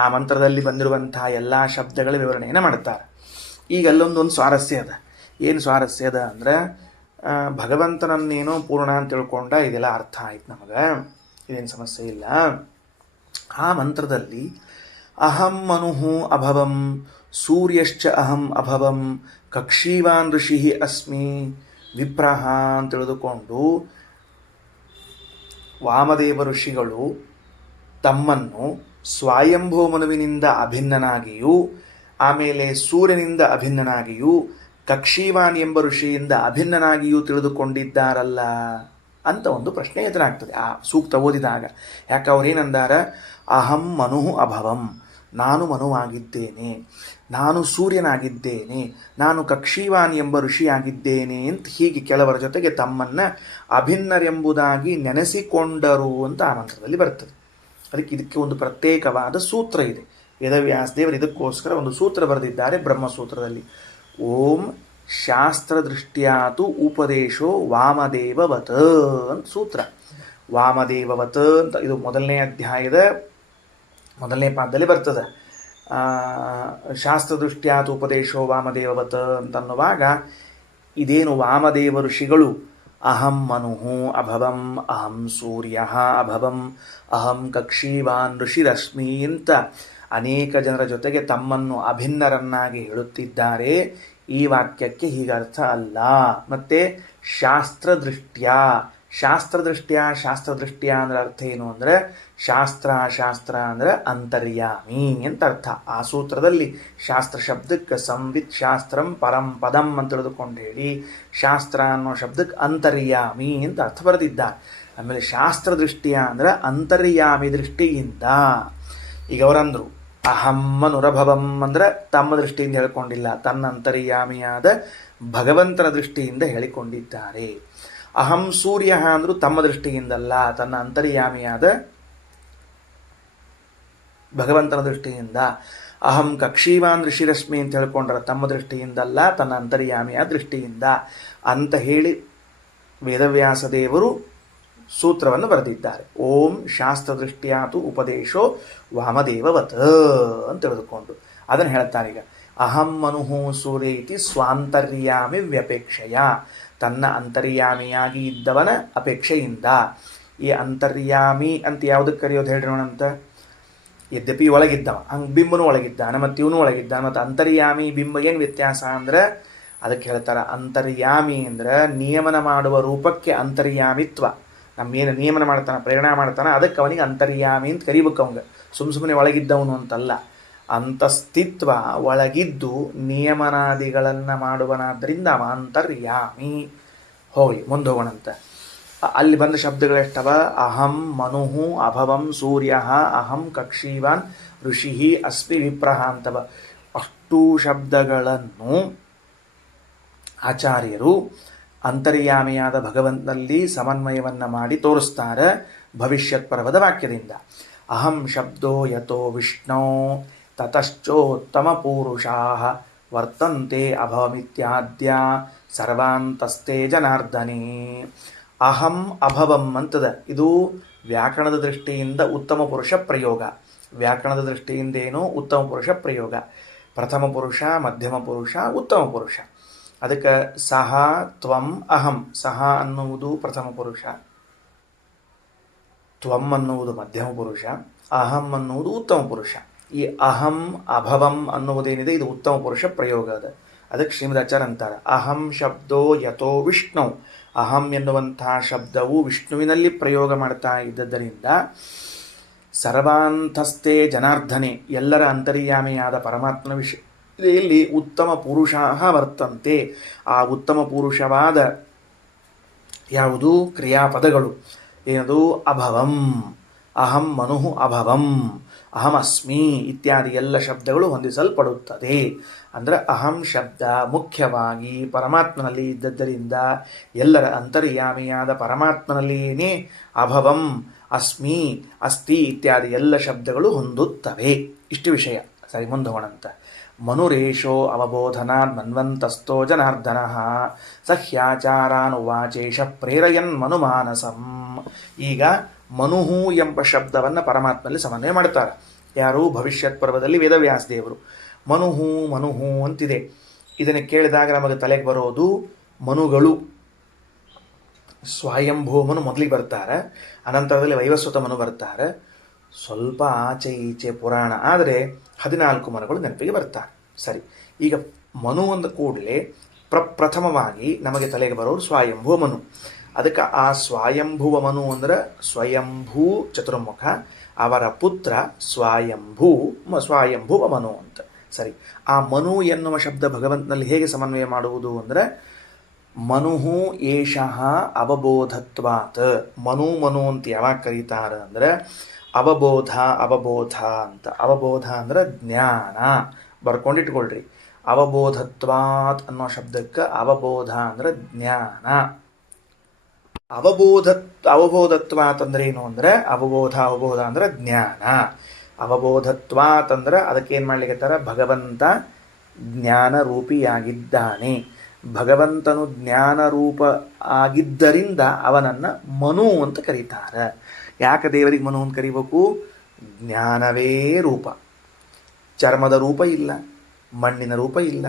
ಆ ಮಂತ್ರದಲ್ಲಿ ಬಂದಿರುವಂತಹ ಎಲ್ಲ ಶಬ್ದಗಳ ವಿವರಣೆಯನ್ನು ಮಾಡುತ್ತಾರೆ. ಈಗ ಅಲ್ಲೊಂದೊಂದು ಸ್ವಾರಸ್ಯ ಅದ. ಏನು ಸ್ವಾರಸ್ಯ ಅದ ಅಂದರೆ, ಭಗವಂತನನ್ನೇನೋ ಪೂರ್ಣ ಅಂತ ತಿಳ್ಕೊಂಡ, ಇದೆಲ್ಲ ಅರ್ಥ ಆಯ್ತು ನಮಗೆ, ಇದೇನು ಸಮಸ್ಯೆ ಇಲ್ಲ. ಆ ಮಂತ್ರದಲ್ಲಿ ಅಹಂ ಮನುಹು ಅಭವಂ ಸೂರ್ಯಶ್ಚ ಅಹಂ ಅಭವಂ ಕಕ್ಷೀವಾನ್ ಋಷಿ ಅಸ್ಮಿ ವಿಪ್ರಹ ಅಂತ ತಿಳಿದುಕೊಂಡು ವಾಮದೇವ ಋಷಿಗಳು ತಮ್ಮನ್ನು ಸ್ವಯಂಭೂ ಮನುವಿನಿಂದ ಅಭಿನ್ನನಾಗಿಯೂ, ಆಮೇಲೆ ಸೂರ್ಯನಿಂದ ಅಭಿನ್ನನಾಗಿಯೂ, ಕಕ್ಷೀವಾನ್ ಎಂಬ ಋಷಿಯಿಂದ ಅಭಿನ್ನನಾಗಿಯೂ ತಿಳಿದುಕೊಂಡಿದ್ದಾರಲ್ಲ ಅಂತ ಒಂದು ಪ್ರಶ್ನೆ ಎದುರಾಗ್ತದೆ ಆ ಸೂಕ್ತ ಓದಿದಾಗ. ಯಾಕೆ ಅವ್ರೇನಂದಾರ? ಅಹಂ ಮನುಹು ಅಭವಂ, ನಾನು ಮನುವಾಗಿದ್ದೇನೆ, ನಾನು ಸೂರ್ಯನಾಗಿದ್ದೇನೆ, ನಾನು ಕಕ್ಷೀವಾನ್ ಎಂಬ ಋಷಿಯಾಗಿದ್ದೇನೆ ಅಂತ ಹೀಗೆ ಕೆಲವರ ಜೊತೆಗೆ ತಮ್ಮನ್ನು ಅಭಿನ್ನರೆಂಬುದಾಗಿ ನೆನೆಸಿಕೊಂಡರು ಅಂತ ಆ ಮಂತ್ರದಲ್ಲಿ ಬರ್ತದೆ. ಇದಕ್ಕೆ ಒಂದು ಪ್ರತ್ಯೇಕವಾದ ಸೂತ್ರ ಇದೆ. ವೇದವ್ಯಾಸದೇವರು ಇದಕ್ಕೋಸ್ಕರ ಒಂದು ಸೂತ್ರ ಬರೆದಿದ್ದಾರೆ ಬ್ರಹ್ಮಸೂತ್ರದಲ್ಲಿ. ಓಂ ಶಾಸ್ತ್ರದೃಷ್ಟ್ಯಾತು ಉಪದೇಶೋ ವಾಮದೇವವತ್ ಅಂತ ಸೂತ್ರ. ವಾಮದೇವವತ್ ಅಂತ ಇದು ಮೊದಲನೇ ಅಧ್ಯಾಯದ ಮೊದಲನೇ ಪಾದದಲ್ಲಿ ಬರ್ತದೆ. ಶಾಸ್ತ್ರದೃಷ್ಟ್ಯಾತು ಉಪದೇಶೋ ವಾಮದೇವವತ್ ಅಂತನ್ನುವಾಗ ಇದೇನು ವಾಮದೇವ ಋಷಿಗಳು ಅಹಂ ಮನುಹು ಅಭವಂ ಅಹಂ ಸೂರ್ಯ ಅಭವಂ ಅಹಂ ಕಕ್ಷೀವಾನ್ ಋಷಿರಶ್ಮಿ ಅಂತ ಅನೇಕ ಜನರ ಜೊತೆಗೆ ತಮ್ಮನ್ನು ಅಭಿನ್ನರನ್ನಾಗಿ ಹೇಳುತ್ತಿದ್ದಾರೆ. ಈ ವಾಕ್ಯಕ್ಕೆ ಹೀಗರ್ಥ ಅಲ್ಲ. ಮತ್ತೆ ಶಾಸ್ತ್ರದೃಷ್ಟ್ಯ ಅಂದ್ರೆ ಅರ್ಥ ಏನು ಅಂದರೆ, ಶಾಸ್ತ್ರ ಅಂದರೆ ಅಂತರ್ಯಾಮಿ ಅಂತ ಅರ್ಥ. ಆ ಸೂತ್ರದಲ್ಲಿ ಶಾಸ್ತ್ರ ಶಬ್ದಕ್ಕೆ ಸಂವಿತ್ ಶಾಸ್ತ್ರಂ ಪರಂ ಪದಂ ಅಂತ ತಿಳಿದುಕೊಂಡು ಹೇಳಿ ಶಾಸ್ತ್ರ ಅನ್ನೋ ಶಬ್ದಕ್ಕೆ ಅಂತರ್ಯಾಮಿ ಅಂತ ಅರ್ಥ ಬರೆದಿದ್ದಾರೆ. ಆಮೇಲೆ ಶಾಸ್ತ್ರದೃಷ್ಟಿಯ ಅಂದರೆ ಅಂತರ್ಯಾಮಿ ದೃಷ್ಟಿಯಿಂದ. ಈಗ ಅವರಂದ್ರು ಅಹಂ ಮನುರಭವಂ ಅಂದರೆ ತಮ್ಮ ದೃಷ್ಟಿಯಿಂದ ಹೇಳಿಕೊಂಡಿಲ್ಲ, ತನ್ನ ಅಂತರ್ಯಾಮಿಯಾದ ಭಗವಂತನ ದೃಷ್ಟಿಯಿಂದ ಹೇಳಿಕೊಂಡಿದ್ದಾರೆ. ಅಹಂ ಸೂರ್ಯ ಅಂದ್ರು ತಮ್ಮ ದೃಷ್ಟಿಯಿಂದಲ್ಲ, ತನ್ನ ಅಂತರ್ಯಾಮಿಯಾದ ಭಗವಂತನ ದೃಷ್ಟಿಯಿಂದ. ಅಹಂ ಕಕ್ಷೀವಾನ್ ಋಷಿರಶ್ಮಿ ಅಂತ ಹೇಳ್ಕೊಂಡ್ರೆ ತಮ್ಮ ದೃಷ್ಟಿಯಿಂದಲ್ಲ, ತನ್ನ ಅಂತರ್ಯಾಮಿಯ ದೃಷ್ಟಿಯಿಂದ ಅಂತ ಹೇಳಿ ವೇದವ್ಯಾಸ ದೇವರು ಸೂತ್ರವನ್ನು ಬರೆದಿದ್ದಾರೆ. ಓಂ ಶಾಸ್ತ್ರದೃಷ್ಟ್ಯಾತು ಉಪದೇಶೋ ವಾಮದೇವವತ್ ಅಂತ ತಿಳಿದುಕೊಂಡು ಅದನ್ನು ಹೇಳ್ತಾರೆ. ಈಗ ಅಹಂ ಮನುಹು ಸೂರ್ಯ ಇತಿ ಸ್ವಾಂತರ್ಯಾಮಿ ವ್ಯಪೇಕ್ಷೆಯ, ತನ್ನ ಅಂತರ್ಯಾಮಿಯಾಗಿ ಇದ್ದವನ ಅಪೇಕ್ಷೆಯಿಂದ. ಈ ಅಂತರ್ಯಾಮಿ ಅಂತ ಯಾವುದಕ್ಕೆ ಕರೆಯೋದು ಹೇಳ್ರೋಣಂತ? ಯದ್ಯಪಿ ಒಳಗಿದ್ದವ, ಹಂಗೆ ಬಿಂಬನೂ ಒಳಗಿದ್ದಾನೆ, ಮತ್ತು ಇವನು ಒಳಗಿದ್ದಾನೆ. ಮತ್ತು ಅಂತರ್ಯಾಮಿ ಬಿಂಬ ಏನು ವ್ಯತ್ಯಾಸ ಅಂದ್ರೆ ಅದಕ್ಕೆ ಹೇಳ್ತಾರೆ ಅಂತರ್ಯಾಮಿ ಅಂದ್ರೆ ನಿಯಮನ ಮಾಡುವ ರೂಪಕ್ಕೆ ಅಂತರ್ಯಾಮಿತ್ವ. ನಮ್ಮೇನು ನಿಯಮನ ಮಾಡ್ತಾನೆ, ಪ್ರೇರಣೆ ಮಾಡ್ತಾನೆ, ಅದಕ್ಕೆ ಅವನಿಗೆ ಅಂತರ್ಯಾಮಿ ಅಂತ ಕರಿಬೇಕು. ಅವಂಗೆ ಸುಮ್ಮನೆ ಒಳಗಿದ್ದವನು ಅಂತಲ್ಲ, ಅಂತಸ್ಥಿತ್ವ ಒಳಗಿದ್ದು ನಿಯಮನಾದಿಗಳನ್ನು ಮಾಡುವನಾದ್ದರಿಂದ ಅವ ಅಂತರ್ಯಾಮಿ. ಹೋಗಲಿ ಮುಂದೆ ಹೋಗೋಣಂತ. ಅಲ್ಲಿ ಬಂದ ಶಬ್ದಗಳೆಷ್ಟವ? ಅಹಂ ಮನುಹು ಅಭವಂ ಸೂರ್ಯ ಅಹಂ ಕಕ್ಷೀವಾನ್ ಋಷಿ ಅಸ್ಮಿ ವಿಪ್ರಹ ಅಂತವ. ಅಷ್ಟೂ ಶಬ್ದಗಳನ್ನು ಆಚಾರ್ಯರು ಅಂತರ್ಯಾಮಿಯಾದ ಭಗವಂತನಲ್ಲಿ ಸಮನ್ವಯವನ್ನು ಮಾಡಿ ತೋರಿಸ್ತಾರೆ ಭವಿಷ್ಯತ್ ಪರ್ವದ ವಾಕ್ಯದಿಂದ. ಅಹಂ ಶಬ್ದೋ ಯತೋ ವಿಷ್ಣೋ ತತಶ್ಚೋತ್ತಮ ಪೂರುಷಾ ವರ್ತಂತೆ ಅಭವಮಿತ್ಯಾದ್ಯ ಸರ್ವಾಂತಸ್ತೆ ಜನಾರ್ದನೇ. ಅಹಂ ಅಭವಂ ಅಂತದ. ಇದು ವ್ಯಾಕರಣದ ದೃಷ್ಟಿಯಿಂದ ಉತ್ತಮ ಪುರುಷ ಪ್ರಯೋಗ. ವ್ಯಾಕರಣದ ದೃಷ್ಟಿಯಿಂದ ಏನು? ಉತ್ತಮ ಪುರುಷ ಪ್ರಯೋಗ. ಪ್ರಥಮ ಪುರುಷ, ಮಧ್ಯಮ ಪುರುಷ, ಉತ್ತಮ ಪುರುಷ. ಅದಕ್ಕೆ ಸಹ ತ್ವಂ ಅಹಂ. ಸಹ ಅನ್ನುವುದು ಪ್ರಥಮ ಪುರುಷ, ತ್ವಂ ಅನ್ನುವುದು ಮಧ್ಯಮ ಪುರುಷ, ಅಹಂ ಅನ್ನುವುದು ಉತ್ತಮ ಪುರುಷ. ಈ ಅಹಂ ಅಭವಂ ಅನ್ನುವುದೇನಿದೆ ಇದು ಉತ್ತಮ ಪುರುಷ ಪ್ರಯೋಗ ಅದ. ಅದಕ್ಕೆ ಶ್ರೀಮದಾಚಾರ್ಯ ಅಂತಾರೆ ಅಹಂ ಶಬ್ದೋ ಯಥೋ ವಿಷ್ಣು. ಅಹಂ ಎನ್ನುವಂತಹ ಶಬ್ದವು ವಿಷ್ಣುವಿನಲ್ಲಿ ಪ್ರಯೋಗ ಮಾಡ್ತಾ ಇದ್ದದ್ದರಿಂದ ಸರ್ವಾಂತಸ್ಥೆ ಜನಾರ್ದನೆ ಎಲ್ಲರ ಅಂತರ್ಯಾಮಿಯಾದ ಪರಮಾತ್ಮನ ವಿಷಯದಲ್ಲಿ ಉತ್ತಮ ಪುರುಷ ವರ್ತಂತೆ. ಆ ಉತ್ತಮ ಪುರುಷವಾದ ಯಾವುದು ಕ್ರಿಯಾಪದಗಳು ಏನದು ಅಭವಂ, ಅಹಂ ಮನು ಅಭವಂ, ಅಹಂ ಅಸ್ಮಿ ಇತ್ಯಾದಿ ಎಲ್ಲ ಶಬ್ದಗಳು ಹೊಂದಿಸಲ್ಪಡುತ್ತದೆ. ಅಂದರೆ ಅಹಂ ಶಬ್ದ ಮುಖ್ಯವಾಗಿ ಪರಮಾತ್ಮನಲ್ಲಿ ಇದ್ದದ್ದರಿಂದ ಎಲ್ಲರ ಅಂತರ್ಯಾಮಿಯಾದ ಪರಮಾತ್ಮನಲ್ಲಿಯೇ ಅಭವಂ, ಅಸ್ಮಿ, ಅಸ್ತಿ ಇತ್ಯಾದಿ ಎಲ್ಲ ಶಬ್ದಗಳು ಹೊಂದುತ್ತವೆ. ಇಷ್ಟು ವಿಷಯ. ಸರಿ, ಮುಂದೆ ಹೋಣಂತ. ಮನುರೇಶೋ ಅವಬೋಧನಾನ್ ಮನ್ವಂತಸ್ಥೋ ಜನಾರ್ದನ ಸಹ್ಯಾಚಾರಾನುವಾಚೇಶ ಪ್ರೇರಯನ್ ಮನುಮಾನಸಂ. ಈಗ ಮನುಹು ಎಂಬ ಶಬ್ದವನ್ನು ಪರಮಾತ್ಮನಲ್ಲಿ ಸಮನ್ವಯ ಮಾಡ್ತಾರೆ. ಯಾರು? ಭವಿಷ್ಯತ್ ಪರ್ವದಲ್ಲಿ ವೇದವ್ಯಾಸ ದೇವರು. ಮನುಹು ಮನುಹು ಅಂತಿದೆ. ಇದನ್ನು ಕೇಳಿದಾಗ ನಮಗೆ ತಲೆಗೆ ಬರೋದು ಮನುಗಳು. ಸ್ವಯಂಭೂ ಮನು ಮೊದಲಿಗೆ ಬರ್ತಾರೆ, ಅನಂತರದಲ್ಲಿ ವೈವಸ್ವತ ಮನು ಬರ್ತಾರೆ. ಸ್ವಲ್ಪ ಆಚೆ ಈಚೆ ಪುರಾಣ ಆದರೆ 14 ಮನುಗಳು ನೆನಪಿಗೆ ಬರ್ತಾರೆ. ಸರಿ, ಈಗ ಮನು ಅಂದ ಕೂಡಲೇ ಪ್ರಥಮವಾಗಿ ನಮಗೆ ತಲೆಗೆ ಬರೋರು ಸ್ವಯಂಭೂ ಮನು. ಅದಕ್ಕೆ ಆ ಸ್ವಯಂಭುವ ಮನು ಅಂದ್ರೆ ಸ್ವಯಂಭೂ ಚತುರ್ಮುಖ, ಅವರ ಪುತ್ರ ಸ್ವಯಂಭುವ ಮನು ಅಂತ. ಸರಿ, ಆ ಮನು ಎನ್ನುವ ಶಬ್ದ ಭಗವಂತನಲ್ಲಿ ಹೇಗೆ ಸಮನ್ವಯ ಮಾಡುವುದು ಅಂದರೆ ಮನುಹು ಏಷಃ ಅವಬೋಧತ್ವಾತ್. ಮನು ಅಂತ ಯಾವಾಗ ಕರೀತಾರೆ ಅಂದರೆ ಅವಬೋಧ ಅಂತ. ಅವಬೋಧ ಅಂದ್ರೆ ಜ್ಞಾನ. ಬರ್ಕೊಂಡಿಟ್ಕೊಳ್ರಿ. ಅವಬೋಧತ್ವಾತ್ ಅನ್ನೋ ಶಬ್ದಕ್ಕೆ ಅವಬೋಧ ಅಂದ್ರೆ ಜ್ಞಾನ. ಅವಬೋಧತ್ವಾತ್ ಅಂದ್ರೆ ಏನು ಅಂದ್ರೆ ಅವಬೋಧ ಅಂದ್ರೆ ಜ್ಞಾನ. ಅವಬೋಧತ್ವಾತ್ ಅಂದ್ರೆ ಅದಕ್ಕೆ ಏನು ಮಾಡ್ಲಿಕ್ಕತ್ತಾರ? ಭಗವಂತ ಜ್ಞಾನ ರೂಪಿಯಾಗಿದ್ದಾನೆ. ಭಗವಂತನು ಜ್ಞಾನ ರೂಪ ಆಗಿದ್ದರಿಂದ ಅವನನ್ನ ಮನು ಅಂತ ಕರೀತಾರೆ. ಯಾಕೆ ದೇವರಿಗೆ ಮನು ಅಂತ ಕರಿಬೇಕು? ಜ್ಞಾನವೇ ರೂಪ. ಚರ್ಮದ ರೂಪ ಇಲ್ಲ, ಮಣ್ಣಿನ ರೂಪ ಇಲ್ಲ,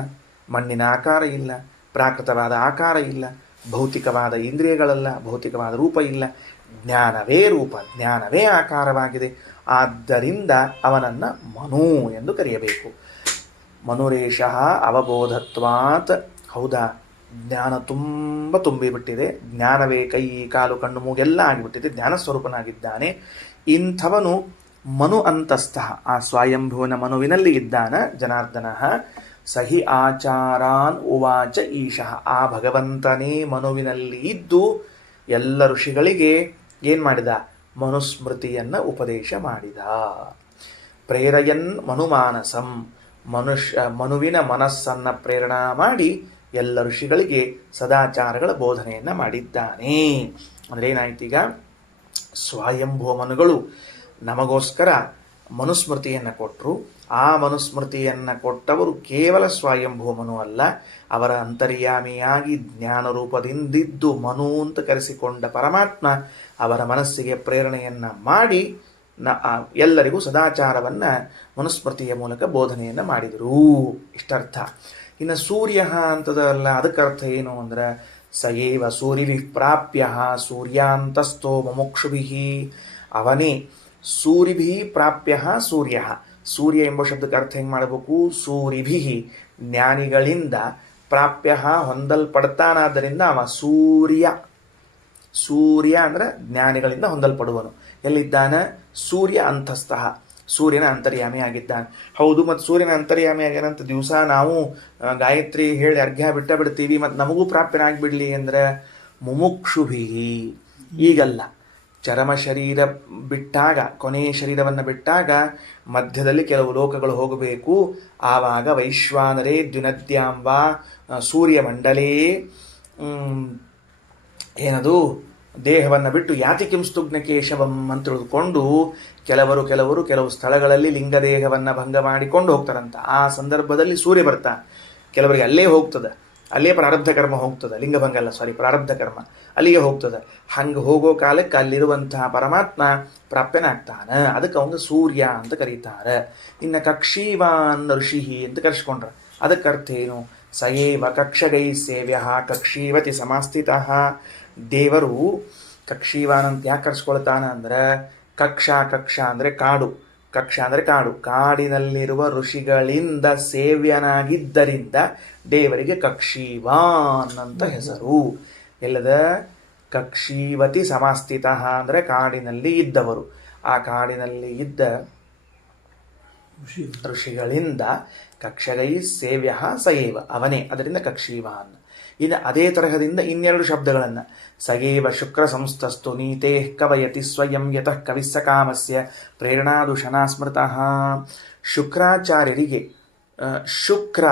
ಮಣ್ಣಿನ ಆಕಾರ ಇಲ್ಲ, ಪ್ರಾಕೃತವಾದ ಆಕಾರ ಇಲ್ಲ, ಭೌತಿಕವಾದ ಇಂದ್ರಿಯಗಳಲ್ಲ, ಭೌತಿಕವಾದ ರೂಪ ಇಲ್ಲ. ಜ್ಞಾನವೇ ರೂಪ, ಜ್ಞಾನವೇ ಆಕಾರವಾಗಿದೆ. ಆದ್ದರಿಂದ ಅವನನ್ನ ಮನು ಎಂದು ಕರೆಯಬೇಕು. ಮನುರೇಶಃ ಅವಬೋಧತ್ವಾತ್. ಹೌದಾ, ಜ್ಞಾನ ತುಂಬಿಬಿಟ್ಟಿದೆ. ಜ್ಞಾನವೇ ಕೈ ಕಾಲು ಕಣ್ಣು ಮೂಗೆಲ್ಲ ಆಗಿಬಿಟ್ಟಿದೆ. ಜ್ಞಾನ ಸ್ವರೂಪನಾಗಿದ್ದಾನೆ. ಇಂಥವನು ಮನು ಅಂತಸ್ಥ. ಆ ಸ್ವಯಂಭುವನ ಮನುವಿನಲ್ಲಿ ಇದ್ದಾನ ಜನಾರ್ದನ. ಸಹಿ ಆಚಾರಾನ್ ಉವಾಚ ಈಶಃ. ಆ ಭಗವಂತನೇ ಮನುವಿನಲ್ಲಿ ಇದ್ದು ಎಲ್ಲ ಋಷಿಗಳಿಗೆ ಏನು ಮಾಡಿದ? ಮನುಸ್ಮೃತಿಯನ್ನು ಉಪದೇಶ ಮಾಡಿದ. ಪ್ರೇರಯನ್ ಮನುಮಾನಸಂ. ಮನುವಿನ ಮನಸ್ಸನ್ನು ಪ್ರೇರಣಾ ಮಾಡಿ ಎಲ್ಲ ಋಷಿಗಳಿಗೆ ಸದಾಚಾರಗಳ ಬೋಧನೆಯನ್ನು ಮಾಡಿದ್ದಾನೆ. ಅಂದರೆ ಏನಾಯ್ತು? ಈಗ ಸ್ವಯಂಭುವ ಮನುಗಳು ನಮಗೋಸ್ಕರ ಮನುಸ್ಮೃತಿಯನ್ನು ಕೊಟ್ಟರು. ಆ ಮನುಸ್ಮೃತಿಯನ್ನು ಕೊಟ್ಟವರು ಕೇವಲ ಸ್ವಯಂಭುವ ಮನು ಅಲ್ಲ, ಅವರ ಅಂತರ್ಯಾಮಿಯಾಗಿ ಜ್ಞಾನ ರೂಪದಿಂದಿದ್ದು ಮನು ಅಂತ ಕರೆಸಿಕೊಂಡ ಪರಮಾತ್ಮ ಅವರ ಮನಸ್ಸಿಗೆ ಪ್ರೇರಣೆಯನ್ನು ಮಾಡಿ ಎಲ್ಲರಿಗೂ ಸದಾಚಾರವನ್ನು ಮನುಸ್ಮೃತಿಯ ಮೂಲಕ ಬೋಧನೆಯನ್ನು ಮಾಡಿದರು. ಇಷ್ಟರ್ಥ. ಇನ್ನು ಸೂರ್ಯ ಅಂತದಲ್ಲ, ಅದಕ್ಕರ್ಥ ಏನು ಅಂದ್ರೆ ಸಯೇವ ಸೂರ್ಯವಿಃ ಪ್ರಾಪ್ಯ ಸೂರ್ಯಾಂತಸ್ಥೋ ಮುಮುಕ್ಷುಭಿಃ. ಅವನೇ ಸೂರಿಭಿ ಪ್ರಾಪ್ಯ ಸೂರ್ಯ. ಸೂರ್ಯ ಎಂಬ ಶಬ್ದಕ್ಕೆ ಅರ್ಥ ಹೆಂಗೆ ಮಾಡಬೇಕು? ಸೂರಿಭಿ ಜ್ಞಾನಿಗಳಿಂದ ಪ್ರಾಪ್ಯ ಹೊಂದಲ್ಪಡ್ತಾನಾದ್ದರಿಂದ ಅವ ಸೂರ್ಯ. ಸೂರ್ಯ ಅಂದ್ರೆ ಜ್ಞಾನಿಗಳಿಂದ ಹೊಂದಲ್ಪಡುವನು. ಎಲ್ಲಿದ್ದಾನ? ಸೂರ್ಯ ಅಂತಸ್ಥ. ಸೂರ್ಯನ ಅಂತರ್ಯಾಮಿ ಆಗಿದ್ದಾನೆ. ಹೌದು, ಮತ್ತು ಸೂರ್ಯನ ಅಂತರ್ಯಾಮಿ ಆಗ್ಯಾನಂತ ದಿವಸ ನಾವು ಗಾಯತ್ರಿ ಹೇಳಿ ಅರ್ಘ್ಯ ಬಿಡ್ತೀವಿ, ಮತ್ತು ನಮಗೂ ಪ್ರಾಪ್ಯನಾಗಿಬಿಡ್ಲಿ ಅಂದರೆ ಮುಮುಕ್ಷುಭಿ. ಈಗಲ್ಲ, ಚರಮ ಶರೀರ ಬಿಟ್ಟಾಗ, ಕೊನೆಯ ಶರೀರವನ್ನು ಬಿಟ್ಟಾಗ ಮಧ್ಯದಲ್ಲಿ ಕೆಲವು ಲೋಕಗಳು ಹೋಗಬೇಕು. ಆವಾಗ ವೈಶ್ವಾನರೇ ದ್ವಿನದ್ಯಾಂಬ ಸೂರ್ಯಮಂಡಲೇ ಏನದು ದೇಹವನ್ನು ಬಿಟ್ಟು ಯಾತಿ ಕಿಂಸ್ತುಗ್ನ ಕೇಶವಂ ಅಂತ ತಿಳಿದುಕೊಂಡು ಕೆಲವು ಸ್ಥಳಗಳಲ್ಲಿ ಲಿಂಗದೇಹವನ್ನು ಭಂಗ ಮಾಡಿಕೊಂಡು ಹೋಗ್ತಾರಂತ. ಆ ಸಂದರ್ಭದಲ್ಲಿ ಸೂರ್ಯ ಬರ್ತಾನೆ. ಕೆಲವರಿಗೆ ಅಲ್ಲೇ ಹೋಗ್ತದೆ, ಅಲ್ಲೇ ಪ್ರಾರಬ್ಧ ಕರ್ಮ ಹೋಗ್ತದೆ. ಲಿಂಗಭಂಗ ಅಲ್ಲ, ಪ್ರಾರಬ್ಧ ಕರ್ಮ ಅಲ್ಲಿಗೆ ಹೋಗ್ತದೆ. ಹಂಗೆ ಹೋಗೋ ಕಾಲಕ್ಕೆ ಅಲ್ಲಿರುವಂತಹ ಪರಮಾತ್ಮ ಪ್ರಾಪ್ಯನಾಗ್ತಾನೆ. ಅದಕ್ಕೆ ಅವನು ಸೂರ್ಯ ಅಂತ ಕರೀತಾರೆ. ಇನ್ನು ಕಕ್ಷೀವಾನ್ ಋಷಿ ಅಂತ ಕರೆಸ್ಕೊಂಡ್ರ. ಅದಕ್ಕೆ ಅರ್ಥ ಏನು? ಸಯೇವ ಕಕ್ಷಗೈ ಸೇವ್ಯ ಕಕ್ಷೀವತಿ ಸಮಾಸ್ಥಿತ. ದೇವರು ಕಕ್ಷೀವಾನ್ ಅಂತ ಯಾಕೆ ಕರೆಸ್ಕೊಳ್ತಾನ ಅಂದ್ರೆ ಕಕ್ಷ ಅಂದರೆ ಕಾಡು. ಕಕ್ಷ ಅಂದರೆ ಕಾಡು, ಕಾಡಿನಲ್ಲಿರುವ ಋಷಿಗಳಿಂದ ಸೇವ್ಯನಾಗಿದ್ದರಿಂದ ದೇವರಿಗೆ ಕಕ್ಷೀವಾನ್ ಅಂತ ಹೆಸರು. ಎಲ್ಲದ ಕಕ್ಷೀವತಿ ಸಮಾಸ್ಥಿತ ಅಂದರೆ ಕಾಡಿನಲ್ಲಿ ಇದ್ದವರು. ಆ ಕಾಡಿನಲ್ಲಿ ಇದ್ದ ಋಷಿಗಳಿಂದ ಕಕ್ಷಗೈ ಸೇವ್ಯ ಸಯೇವ, ಅವನೇ, ಅದರಿಂದ ಕಕ್ಷೀವಾನ್. ಇನ್ನು ಅದೇ ತರಹದಿಂದ ಇನ್ನೆರಡು ಶಬ್ದಗಳನ್ನು, ಸಯೇವ ಶುಕ್ರ ಸಂಸ್ಥಸ್ತು ನೀತೇ ಕವಯತಿ ಸ್ವಯಂ ಯತಃ ಕವಿಸ್ಸ ಕಾಮಸ್ಯ ಪ್ರೇರಣಾದುಷನಾ ಸ್ಮೃತಃ. ಶುಕ್ರಾಚಾರ್ಯರಿಗೆ ಶುಕ್ರ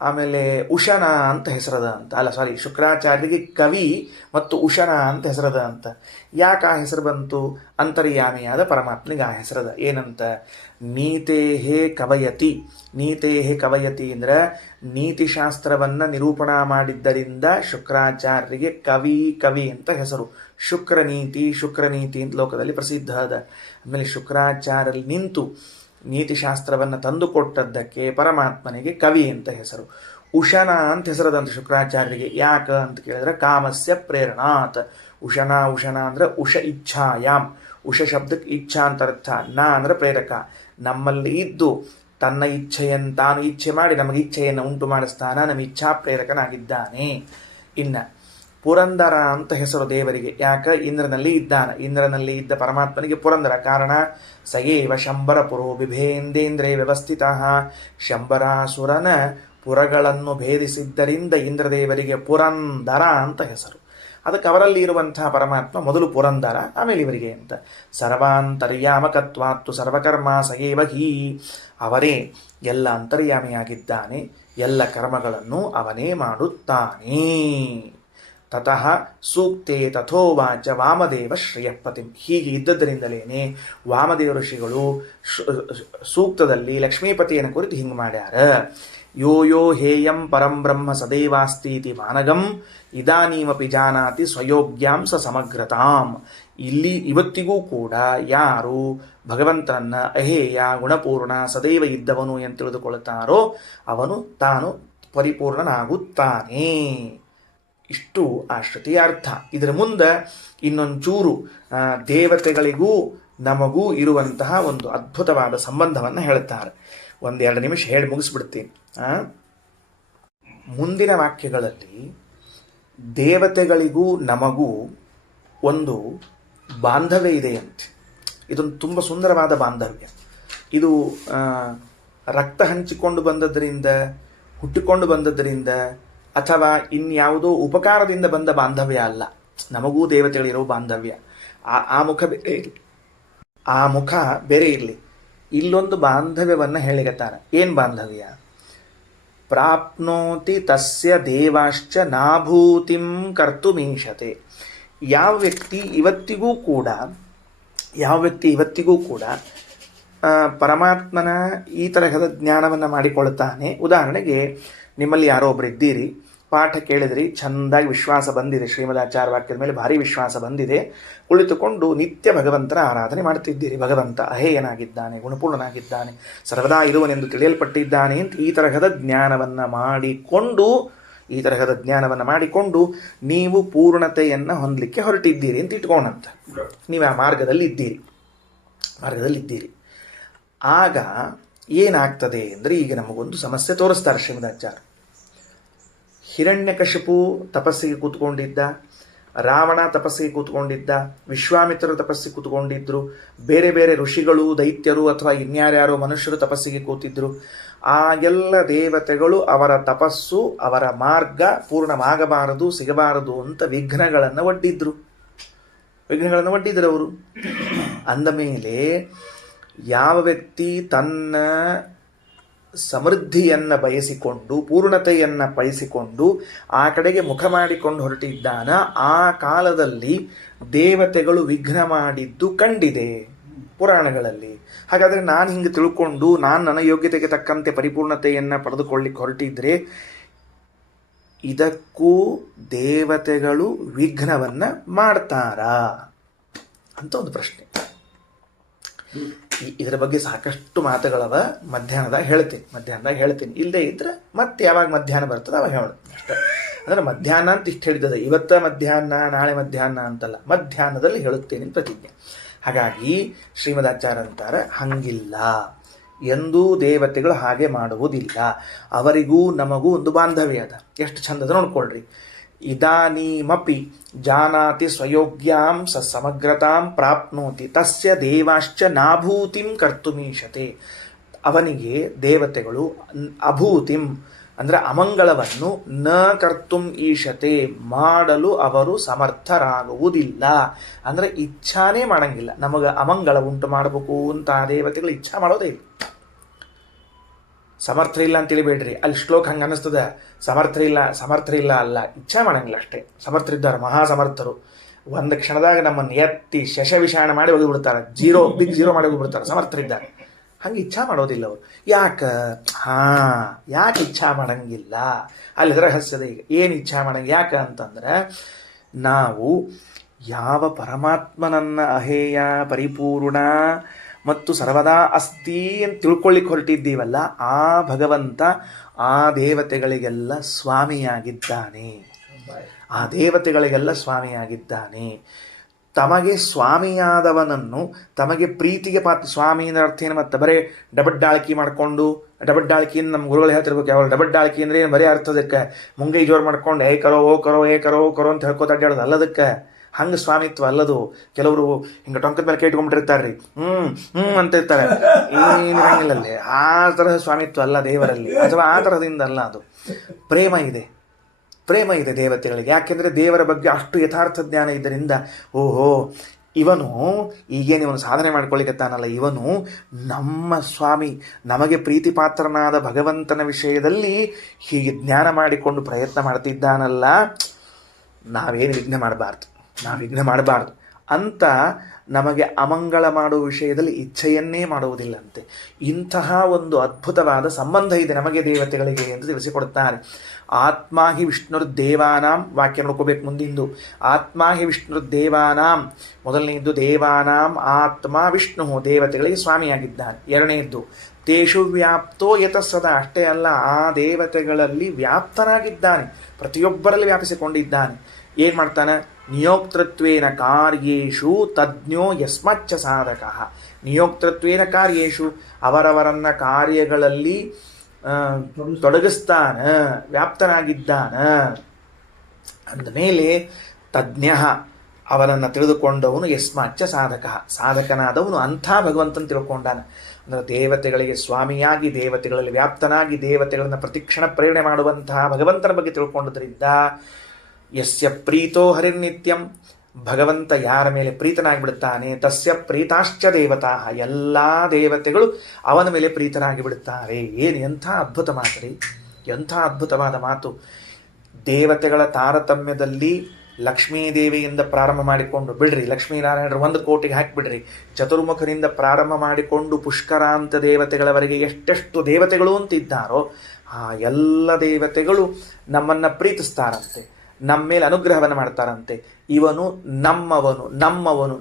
ಆಮೇಲೆ ಉಶನ ಅಂತ ಹೆಸರದ ಅಂತ, ಶುಕ್ರಾಚಾರ್ಯರಿಗೆ ಕವಿ ಮತ್ತು ಉಶನ ಅಂತ ಹೆಸರದ ಅಂತ. ಯಾಕೆ ಆ ಹೆಸರು ಬಂತು? ಅಂತರ್ಯಾಮಿಯಾದ ಪರಮಾತ್ಮನಿಗೆ ಆ ಹೆಸರದ. ಏನಂತ? ನೀತೇಹೇ ಕವಯತಿ. ನೀತೇಹೇ ಕವಯತಿ ಅಂದ್ರೆ ನೀತಿಶಾಸ್ತ್ರವನ್ನು ನಿರೂಪಣಾ ಮಾಡಿದ್ದರಿಂದ ಶುಕ್ರಾಚಾರ್ಯರಿಗೆ ಕವಿ ಅಂತ ಹೆಸರು. ಶುಕ್ರನೀತಿ ಅಂತ ಲೋಕದಲ್ಲಿ ಪ್ರಸಿದ್ಧ ಅದ. ಆಮೇಲೆ ಶುಕ್ರಾಚಾರ್ಯರಲ್ಲಿ ನಿಂತು ನೀತಿಶಾಸ್ತ್ರವನ್ನು ತಂದುಕೊಟ್ಟದ್ದಕ್ಕೆ ಪರಮಾತ್ಮನಿಗೆ ಕವಿ ಅಂತ ಹೆಸರು. ಉಶನ ಅಂತ ಹೆಸರದಂತ ಶುಕ್ರಾಚಾರ್ಯರಿಗೆ. ಯಾಕ ಅಂತ ಕೇಳಿದ್ರೆ ಕಾಮಸ್ಯ ಪ್ರೇರಣಾತ್. ಉಶನ ಅಂದ್ರೆ ಉಷ ಇಚ್ಛಾಯಾಮ್. ಉಷ ಶಬ್ದಕ್ಕೆ ಇಚ್ಛಾ ಅಂತ ಅರ್ಥ. ನಾ ಅಂದ್ರೆ ಪ್ರೇರಕ. ನಮ್ಮಲ್ಲಿ ಇದ್ದು ತನ್ನ ಇಚ್ಛೆಯನ್ನು ತಾನು ಇಚ್ಛೆ ಮಾಡಿ ನಮಗೆ ಇಚ್ಛೆಯನ್ನು ಉಂಟು ಮಾಡಿಸ್ತಾನ, ನಮ್ಮ ಇಚ್ಛಾ ಪ್ರೇರಕನಾಗಿದ್ದಾನೆ. ಇನ್ನ ಪುರಂದರ ಅಂತ ಹೆಸರು ದೇವರಿಗೆ. ಯಾಕ? ಇಂದ್ರನಲ್ಲಿ ಇದ್ದಾನೆ. ಇಂದ್ರನಲ್ಲಿ ಇದ್ದ ಪರಮಾತ್ಮನಿಗೆ ಪುರಂದರ. ಕಾರಣ ಸಯೇವ ಶಂಬರ ಪುರೋ ಬಿಭೇಂದೇಂದ್ರೇ ವ್ಯವಸ್ಥಿತ. ಶಂಬರಾಸುರನ ಪುರಗಳನ್ನು ಭೇದಿಸಿದ್ದರಿಂದ ಇಂದ್ರದೇವರಿಗೆ ಪುರಂದರ ಅಂತ ಹೆಸರು. ಅದಕ್ಕೆ ಅವರಲ್ಲಿ ಇರುವಂತಹ ಪರಮಾತ್ಮ ಮೊದಲು ಪುರಂದರ, ಆಮೇಲೆ ಇವರಿಗೆ ಅಂತ. ಸರ್ವಾಂತರ್ಯಾಮಕತ್ವಾತ್ತು ಸರ್ವಕರ್ಮ ಸಯೇವ ಹೀ. ಅವರೇ ಎಲ್ಲ ಅಂತರ್ಯಾಮಿಯಾಗಿದ್ದಾನೆ, ಎಲ್ಲ ಕರ್ಮಗಳನ್ನು ಅವನೇ ಮಾಡುತ್ತಾನೆ. ತತಃ ಸೂಕ್ತೆ ತಥೋವಾಚ ವಾಮದೇವ ಶ್ರೇಯಪತಿ. ಹೀಗೆ ಇದ್ದದ್ದರಿಂದಲೇನೆ ವಾಮದೇವ ಋಷಿಗಳು ಸೂಕ್ತದಲ್ಲಿ ಲಕ್ಷ್ಮೀಪತಿಯನ್ನು ಕುರಿತು ಹಿಂಗೆ ಮಾಡ್ಯಾರ. ಯೋ ಯೋ ಹೇಯಂ ಪರಂ ಬ್ರಹ್ಮ ಸದೈವಾಸ್ತೀತಿ ಮಾನಗಂ ಇದಾನೀಮಪಿ ಜಾನಾತಿ ಸ್ವಯೋಗ್ಯಾಂಸ ಸಮಗ್ರತಾಂ. ಇಲ್ಲಿ ಇವತ್ತಿಗೂ ಕೂಡ ಯಾರು ಭಗವಂತನನ್ನ ಅಹೇಯ ಗುಣಪೂರ್ಣ ಸದೈವ ಇದ್ದವನು ಎಂದು ತಿಳಿದುಕೊಳ್ಳುತ್ತಾರೋ ಅವನು ತಾನು ಪರಿಪೂರ್ಣನಾಗುತ್ತಾನೆ. ಇಷ್ಟು ಆ ಶ್ರುತಿಯ ಅರ್ಥ. ಇದರ ಮುಂದೆ ಇನ್ನೊಂಚೂರು ದೇವತೆಗಳಿಗೂ ನಮಗೂ ಇರುವಂತಹ ಒಂದು ಅದ್ಭುತವಾದ ಸಂಬಂಧವನ್ನು ಹೇಳುತ್ತಾರೆ. 1-2 ನಿಮಿಷ ಹೇಳಿ ಮುಗಿಸ್ಬಿಡ್ತೀನಿ. ಮುಂದಿನ ವಾಕ್ಯಗಳಲ್ಲಿ ದೇವತೆಗಳಿಗೂ ನಮಗೂ ಒಂದು ಬಾಂಧವ್ಯ ಇದೆಯಂತೆ. ಇದೊಂದು ತುಂಬ ಸುಂದರವಾದ ಬಾಂಧವ್ಯ. ಇದು ರಕ್ತ ಹಂಚಿಕೊಂಡು ಬಂದದ್ದರಿಂದ, ಹುಟ್ಟಿಕೊಂಡು ಬಂದದ್ದರಿಂದ, ಅಥವಾ ಇನ್ಯಾವುದೋ ಉಪಕಾರದಿಂದ ಬಂದ ಬಾಂಧವ್ಯ ಅಲ್ಲ. ನಮಗೂ ದೇವತೆಗಳಿರೋ ಬಾಂಧವ್ಯ. ಆ ಮುಖ ಬೇರೆ ಇರಲಿ. ಇಲ್ಲೊಂದು ಬಾಂಧವ್ಯವನ್ನು ಹೇಳಿಗತ್ತಾರ. ಏನು ಬಾಂಧವ್ಯ? ಪ್ರಾಪ್ನೋತಿ ತಸ್ಯ ದೇವಾಶ್ಚ ನಾಭೂತಿಂ ಕರ್ತುಮೀಶತೆ. ಯಾವ ವ್ಯಕ್ತಿ ಇವತ್ತಿಗೂ ಕೂಡ ಪರಮಾತ್ಮನ ಈ ತರಹದ ಜ್ಞಾನವನ್ನು ಮಾಡಿಕೊಳ್ಳುತ್ತಾನೆ. ಉದಾಹರಣೆಗೆ, ನಿಮ್ಮಲ್ಲಿ ಯಾರೋ ಒಬ್ರು ಇದ್ದೀರಿ, ಪಾಠ ಕೇಳಿದ್ರಿ, ಚೆಂದಾಗಿ ವಿಶ್ವಾಸ ಬಂದಿದೆ, ಶ್ರೀಮದಾಚಾರ್ಯ ವಾಕ್ಯದ ಮೇಲೆ ಭಾರಿ ವಿಶ್ವಾಸ ಬಂದಿದೆ, ಕುಳಿತುಕೊಂಡು ನಿತ್ಯ ಭಗವಂತನ ಆರಾಧನೆ ಮಾಡುತ್ತಿದ್ದೀರಿ. ಭಗವಂತ ಅಹೇಯನಾಗಿದ್ದಾನೆ, ಗುಣಪೂರ್ಣನಾಗಿದ್ದಾನೆ, ಸರ್ವದಾ ಇರುವನೆಂದು ತಿಳಿಯಲ್ಪಟ್ಟಿದ್ದಾನೆ ಅಂತ ಈ ತರಹದ ಜ್ಞಾನವನ್ನು ಮಾಡಿಕೊಂಡು ನೀವು ಪೂರ್ಣತೆಯನ್ನು ಹೊಂದಲಿಕ್ಕೆ ಹೊರಟಿದ್ದೀರಿ ಅಂತ ಇಟ್ಕೊಂಡಂತ. ನೀವು ಆ ಮಾರ್ಗದಲ್ಲಿ ಇದ್ದೀರಿ. ಆಗ ಏನಾಗ್ತದೆ ಅಂದರೆ, ಈಗ ನಮಗೊಂದು ಸಮಸ್ಯೆ ತೋರಿಸ್ತಾರೆ ಶ್ರೀಮದಾಚಾರ್ಯ. ಹಿರಣ್ಯಕಶಿಪು ತಪಸ್ಸಿಗೆ ಕೂತ್ಕೊಂಡಿದ್ದ, ರಾವಣ ತಪಸ್ಸಿಗೆ ಕೂತ್ಕೊಂಡಿದ್ದ, ವಿಶ್ವಾಮಿತ್ರರು ತಪಸ್ಸಿಗೆ ಕೂತ್ಕೊಂಡಿದ್ರು, ಬೇರೆ ಬೇರೆ ಋಷಿಗಳು, ದೈತ್ಯರು ಅಥವಾ ಇನ್ಯಾರ್ಯಾರೋ ಮನುಷ್ಯರು ತಪಸ್ಸಿಗೆ ಕೂತಿದ್ರು. ಆ ಎಲ್ಲ ದೇವತೆಗಳು ಅವರ ತಪಸ್ಸು, ಅವರ ಮಾರ್ಗ ಪೂರ್ಣವಾಗಬಾರದು, ಸಿಗಬಾರದು ಅಂತ ವಿಘ್ನಗಳನ್ನು ಒಡ್ಡಿದ್ರು ಅವರು. ಅಂದ ಮೇಲೆ ಯಾವ ವ್ಯಕ್ತಿ ತನ್ನ ಸಮೃದ್ಧಿಯನ್ನು ಬಯಸಿಕೊಂಡು, ಪೂರ್ಣತೆಯನ್ನು ಬಯಸಿಕೊಂಡು ಆ ಕಡೆಗೆ ಮುಖ ಮಾಡಿಕೊಂಡು ಹೊರಟಿದ್ದಾನ, ಆ ಕಾಲದಲ್ಲಿ ದೇವತೆಗಳು ವಿಘ್ನ ಮಾಡಿದ್ದು ಕಂಡಿದೆ ಪುರಾಣಗಳಲ್ಲಿ. ಹಾಗಾದರೆ ನಾನು ಹಿಂಗೆ ತಿಳ್ಕೊಂಡು ನನ್ನ ಯೋಗ್ಯತೆಗೆ ತಕ್ಕಂತೆ ಪರಿಪೂರ್ಣತೆಯನ್ನು ಪಡೆದುಕೊಳ್ಳಿಕ್ಕೆ ಹೊರಟಿದ್ರೆ, ಇದಕ್ಕೂ ದೇವತೆಗಳು ವಿಘ್ನವನ್ನು ಮಾಡ್ತಾರಾ ಅಂತ ಒಂದು ಪ್ರಶ್ನೆ. ಇದರ ಬಗ್ಗೆ ಸಾಕಷ್ಟು ಮಾತುಗಳವ. ಮಧ್ಯಾಹ್ನದಾಗ ಹೇಳ್ತೀನಿ. ಇಲ್ಲದೇ ಇದ್ರೆ ಮತ್ತೆ ಯಾವಾಗ ಮಧ್ಯಾಹ್ನ ಬರ್ತದೆ ಅವಾಗ ಹೇಳೋದು ಅಷ್ಟೇ. ಅಂದರೆ ಮಧ್ಯಾಹ್ನ ಅಂತ ಇಷ್ಟು ಹೇಳಿದ್ದದ, ಇವತ್ತ ಮಧ್ಯಾಹ್ನ ನಾಳೆ ಮಧ್ಯಾಹ್ನ ಅಂತಲ್ಲ, ಮಧ್ಯಾಹ್ನದಲ್ಲಿ ಹೇಳುತ್ತೇನೆ ಪ್ರತಿಜ್ಞೆ. ಹಾಗಾಗಿ ಶ್ರೀಮದಾಚಾರ್ಯ ಅಂತಾರೆ ಹಂಗಿಲ್ಲ, ಎಂದೂ ದೇವತೆಗಳು ಹಾಗೆ ಮಾಡುವುದಿಲ್ಲ. ಅವರಿಗೂ ನಮಗೂ ಒಂದು ಬಾಂಧವ್ಯ ಅದ. ಎಷ್ಟು ಚಂದದ ನೋಡ್ಕೊಳ್ರಿ. ಇದಾನೀಮಪಿ ಜಾನಾತಿ ಸ್ವಯೋಗ್ಯಾಂ ಸ ಸಮಗ್ರತಾಂ ಪ್ರಾಪ್ನೋತಿ ತಸ್ಯ ದೇವಾಶ್ಚ ನಾಭೂತಿಂ ಕರ್ತುಮೀಶತೆ. ಅವನಿಗೆ ದೇವತೆಗಳು ಅಭೂತಿಂ ಅಂದರೆ ಅಮಂಗಳವನ್ನು ನ ಕರ್ತುಂ ಈಶತೆ ಮಾಡಲು ಅವರು ಸಮರ್ಥರಾಗುವುದಿಲ್ಲ. ಅಂದರೆ ಇಚ್ಛಾನೇ ಮಾಡಂಗಿಲ್ಲ. ನಮಗೆ ಅಮಂಗಳ ಉಂಟು ಮಾಡಬೇಕು ಅಂತ ಆ ದೇವತೆಗಳು ಇಚ್ಛಾ ಮಾಡೋದೇ ಇಲ್ಲ. ಸಮರ್ಥ ಇಲ್ಲ ಅಂತ ತಿಳಿಬೇಡ್ರಿ, ಅಲ್ಲಿ ಶ್ಲೋಕ ಹಂಗೆ ಅನ್ನಿಸ್ತದೆ. ಸಮರ್ಥ ಇಲ್ಲ ಅಲ್ಲ, ಇಚ್ಛಾ ಮಾಡಂಗಿಲ್ಲ ಅಷ್ಟೇ. ಸಮರ್ಥರಿದ್ದಾರೆ, ಮಹಾಸಮರ್ಥರು. ಒಂದು ಕ್ಷಣದಾಗ ನಮ್ಮನ್ನು ಎತ್ತಿ ಶಶವಿಷಾಣ ಮಾಡಿ ಹೋಗಿಬಿಡ್ತಾರೆ, ಬಿಗ್ ಜೀರೋ ಮಾಡಿ ಹೋಗಿಬಿಡ್ತಾರೆ. ಸಮರ್ಥರಿದ್ದಾರೆ. ಹಂಗೆ ಇಚ್ಛಾ ಮಾಡೋದಿಲ್ಲ ಅವರು. ಯಾಕೆ ಇಚ್ಛಾ ಮಾಡಂಗಿಲ್ಲ? ಅಲ್ಲಿ ರಹಸ್ಯದ ಈಗ ಏನು ಇಚ್ಛಾ ಮಾಡಂಗಿಲ್ಲ ಯಾಕೆ ಅಂತಂದ್ರೆ, ನಾವು ಯಾವ ಪರಮಾತ್ಮನನ್ನ ಅಹೇಯ ಪರಿಪೂರ್ಣ ಮತ್ತು ಸರ್ವದಾ ಅಸ್ತಿ ಅಂತ ತಿಳ್ಕೊಳ್ಳಿಕ್ಕೆ ಹೊರಟಿದ್ದೀವಲ್ಲ, ಆ ಭಗವಂತ ಆ ದೇವತೆಗಳಿಗೆಲ್ಲ ಸ್ವಾಮಿಯಾಗಿದ್ದಾನೆ. ತಮಗೆ ಸ್ವಾಮಿಯಾದವನನ್ನು ತಮಗೆ ಪ್ರೀತಿಗೆ ಸ್ವಾಮಿ ಅಂದ್ರೆ ಅರ್ಥ ಏನು? ಮತ್ತೆ ಬರೀ ಡಬಡ್ಡಾಳ್ಕಿ ಮಾಡಿಕೊಂಡು, ಡಬಡ್ಡಾಳ್ಕಿಯಿಂದ ನಮ್ಮ ಗುರುಗಳು ಹೇಳ್ತಿರ್ಬೇಕು ಯಾವಾಗ ಡಬಡ್ಡಾಳ್ಕಿ ಅಂದ್ರೆ ಏನು ಬರೀ ಅರ್ಥದಕ್ಕೆ ಮುಂಗೈ ಜೋರು ಮಾಡ್ಕೊಂಡು ಏ ಕರೋ ಅಂತ ಹೇಳ್ಕೊತ ಅಡ್ಡಾಡೋದು ಅಲ್ಲದಕ್ಕೆ. ಹಂಗೆ ಸ್ವಾಮಿತ್ವ ಅಲ್ಲದು. ಕೆಲವರು ಹಿಂಗೆ ಟೊಂಕದ ಮೇಲೆ ಕೈ ಇಟ್ಕೊಂಡ್ಬಿಟ್ಟಿರ್ತಾರ್ರಿ, ಅಂತ ಇರ್ತಾರೆ. ಏನಿರಂಗಿಲ್ಲಲ್ಲಿ ಆ ತರಹ ಸ್ವಾಮಿತ್ವ ಅಲ್ಲ ದೇವರಲ್ಲಿ, ಅಥವಾ ಆ ತರಹದಿಂದ ಅಲ್ಲ. ಅದು ಪ್ರೇಮ ಇದೆ ದೇವತೆಗಳಿಗೆ. ಯಾಕೆಂದರೆ ದೇವರ ಬಗ್ಗೆ ಅಷ್ಟು ಯಥಾರ್ಥ ಜ್ಞಾನ ಇದ್ದರಿಂದ, ಇವನು ಈಗೇನು ಇವನು ಸಾಧನೆ ಮಾಡ್ಕೊಳ್ಳಿಕತ್ತಾನಲ್ಲ, ಇವನು ನಮ್ಮ ಸ್ವಾಮಿ, ನಮಗೆ ಪ್ರೀತಿಪಾತ್ರನಾದ ಭಗವಂತನ ವಿಷಯದಲ್ಲಿ ಹೀಗೆ ಜ್ಞಾನ ಮಾಡಿಕೊಂಡು ಪ್ರಯತ್ನ ಮಾಡ್ತಿದ್ದಾನಲ್ಲ, ನಾವೇನು ವಿಘ್ನ ಮಾಡಬಾರ್ದು ಅಂತ ನಮಗೆ ಅಮಂಗಳ ಮಾಡುವ ವಿಷಯದಲ್ಲಿ ಇಚ್ಛೆಯನ್ನೇ ಮಾಡುವುದಿಲ್ಲಂತೆ. ಇಂತಹ ಒಂದು ಅದ್ಭುತವಾದ ಸಂಬಂಧ ಇದೆ ನಮಗೆ ದೇವತೆಗಳಿಗೆ ಎಂದು ತಿಳಿಸಿಕೊಡುತ್ತಾರೆ. ಆತ್ಮ ಹಿ ವಿಷ್ಣುರ್ದೇವಾನಾಂ, ವಾಕ್ಯ ನೋಡ್ಕೋಬೇಕು ಮುಂದಿಂದು. ಆತ್ಮ ಹಿ ವಿಷ್ಣುರ್ದೇವಾನಾಂ, ಮೊದಲನೆಯದ್ದು ದೇವಾನಾಂ ಆತ್ಮ ವಿಷ್ಣು, ದೇವತೆಗಳಿಗೆ ಸ್ವಾಮಿಯಾಗಿದ್ದಾನೆ. ಎರಡನೆಯದ್ದು ತೇಷು ವ್ಯಾಪ್ತೋ ಯತಸ್ಸದಾ, ಅಷ್ಟೇ ಅಲ್ಲ, ಆ ದೇವತೆಗಳಲ್ಲಿ ವ್ಯಾಪ್ತನಾಗಿದ್ದಾನೆ, ಪ್ರತಿಯೊಬ್ಬರಲ್ಲಿ ವ್ಯಾಪಿಸಿಕೊಂಡಿದ್ದಾನೆ. ಏನು ಮಾಡ್ತಾನೆ? ನಿಯೋಕ್ತೃತ್ವೇನ ಕಾರ್ಯೇಷು ತಜ್ಞೋ ಯಸ್ಮಚ್ಚ ಸಾಧಕ. ನಿಯೋಕ್ತೃತ್ವೇನ ಕಾರ್ಯೇಷು, ಅವರವರನ್ನ ಕಾರ್ಯಗಳಲ್ಲಿ ತೊಡಗಿಸ್ತಾನ, ವ್ಯಾಪ್ತನಾಗಿದ್ದಾನ. ಅಂದಮೇಲೆ ತಜ್ಞ, ಅವನನ್ನು ತಿಳಿದುಕೊಂಡವನು, ಯಸ್ಮಚ್ಚ ಸಾಧಕ, ಸಾಧಕನಾದವನು ಅಂಥ ಭಗವಂತನ ತಿಳ್ಕೊಂಡಾನ. ಅಂದರೆ ದೇವತೆಗಳಿಗೆ ಸ್ವಾಮಿಯಾಗಿ, ದೇವತೆಗಳಲ್ಲಿ ವ್ಯಾಪ್ತನಾಗಿ, ದೇವತೆಗಳನ್ನು ಪ್ರತಿಕ್ಷಣ ಪ್ರೇರಣೆ ಮಾಡುವಂತಹ ಭಗವಂತನ ಬಗ್ಗೆ ತಿಳ್ಕೊಂಡದ್ರಿಂದ ಯಸ್ಯ ಪ್ರೀತೋ ಹರಿರ್ನಿತ್ಯಂ, ಭಗವಂತ ಯಾರ ಮೇಲೆ ಪ್ರೀತನಾಗಿಬಿಡುತ್ತಾನೆ, ತಸ್ಯ ಪ್ರೀತಾಶ್ಚ ದೇವತಾ, ಎಲ್ಲ ದೇವತೆಗಳು ಅವನ ಮೇಲೆ ಪ್ರೀತನಾಗಿ ಬಿಡುತ್ತಾರೆ. ಎಂಥ ಅದ್ಭುತ ಮಾತು ರೀ, ಎಂಥ ಅದ್ಭುತವಾದ ಮಾತು. ದೇವತೆಗಳ ತಾರತಮ್ಯದಲ್ಲಿ ಲಕ್ಷ್ಮೀದೇವಿಯಿಂದ ಪ್ರಾರಂಭ ಮಾಡಿಕೊಂಡು ಬಿಡ್ರಿ, ಲಕ್ಷ್ಮೀನಾರಾಯಣರು 1 ಕೋಟಿಗೆ ಹಾಕಿಬಿಡ್ರಿ, ಚತುರ್ಮುಖರಿಂದ ಪ್ರಾರಂಭ ಮಾಡಿಕೊಂಡು ಪುಷ್ಕರಾಂತ ದೇವತೆಗಳವರೆಗೆ ಎಷ್ಟೆಷ್ಟು ದೇವತೆಗಳು ಅಂತಿದ್ದಾರೋ ಆ ಎಲ್ಲ ದೇವತೆಗಳು ನಮ್ಮನ್ನು ಪ್ರೀತಿಸ್ತಾರಂತೆ, ನಮ್ಮ ಮೇಲೆ ಅನುಗ್ರಹವನ್ನು ಮಾಡ್ತಾರಂತೆ. ಇವನು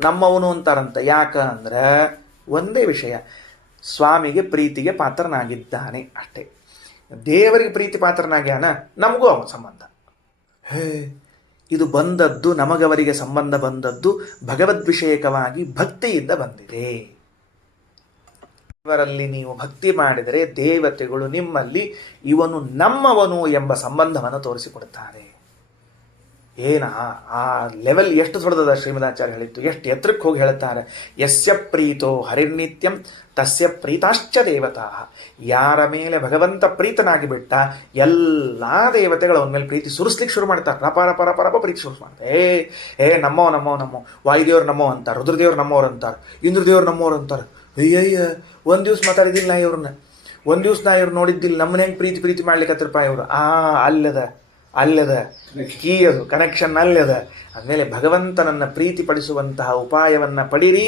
ನಮ್ಮವನು ಅಂತಾರಂತೆ. ಯಾಕಂದ್ರೆ ಒಂದೇ ವಿಷಯ, ಸ್ವಾಮಿಗೆ ಪ್ರೀತಿಗೆ ಪಾತ್ರನಾಗಿದ್ದಾನೆ ಅಷ್ಟೇ. ದೇವರಿಗೆ ಪ್ರೀತಿ ಪಾತ್ರನಾಗ್ಯಾನ, ನಮಗೂ ಅವನ ಸಂಬಂಧ. ಇದು ಬಂದದ್ದು, ನಮಗವರಿಗೆ ಸಂಬಂಧ ಬಂದದ್ದು ಭಗವದ್ವಿಷಯಕವಾಗಿ ಭಕ್ತಿಯಿಂದ ಬಂದಿದೆ. ಇವರಲ್ಲಿ ನೀವು ಭಕ್ತಿ ಮಾಡಿದರೆ ದೇವತೆಗಳು ನಿಮ್ಮಲ್ಲಿ ಇವನು ನಮ್ಮವನು ಎಂಬ ಸಂಬಂಧವನ್ನು ತೋರಿಸಿಕೊಡುತ್ತಾರೆ. ಆ ಲೆವೆಲ್ ಎಷ್ಟು ದೊಡ್ಡದ ಶ್ರೀಮದಾಚಾರ್ಯ ಹೇಳಿತ್ತು, ಎಷ್ಟು ಎತ್ತರಕ್ಕೆ ಹೋಗಿ ಹೇಳುತ್ತಾರೆ. ಯಸ್ಯ ಪ್ರೀತೋ ಹರಿರ್ನಿತ್ಯಂ ತಸ್ಯ ಪ್ರೀತಾಶ್ಚ ದೇವತಾ. ಯಾರ ಮೇಲೆ ಭಗವಂತ ಪ್ರೀತನಾಗಿ ಬಿಟ್ಟ ಎಲ್ಲ ದೇವತೆಗಳು ಅವನ ಮೇಲೆ ಪ್ರೀತಿ ಸುರಿಸ್ಲಿಕ್ಕೆ ಶುರು ಮಾಡ್ತಾರೆ. ರಪ ಪ್ರೀತಿ ಶುರು ಮಾಡ್ತಾರೆ. ನಮ್ಮೋ ವಾಯುದೇವ್ರು ನಮ್ಮೋ ಅಂತಾರೆ, ರುದ್ರದೇವ್ರು ನಮ್ಮವ್ರು ಅಂತಾರೆ, ಇಂದ್ರದೇವ್ರು ನಮ್ಮವ್ರು ಅಂತಾರೆ. ಒಂದು ದಿವ್ಸ ಮಾತಾಡಿದಿಲ್ಲ ಇವ್ರನ್ನ, ಒಂದು ದಿವ್ಸ ನಾ ಇವ್ರು ನೋಡಿದ್ದಿಲ್ಲ, ನಮ್ಮನ್ನ ಹೆಂಗೆ ಪ್ರೀತಿ ಮಾಡ್ಲಿಕ್ಕತ್ರಪ್ಪ ಇವರು. ಅಲ್ಲದ ಕೀ, ಅದು ಕನೆಕ್ಷನ್ ಅಲ್ಲದ. ಅಂದಮೇಲೆ ಭಗವಂತನನ್ನು ಪ್ರೀತಿಪಡಿಸುವಂತಹ ಉಪಾಯವನ್ನು ಪಡಿರಿ,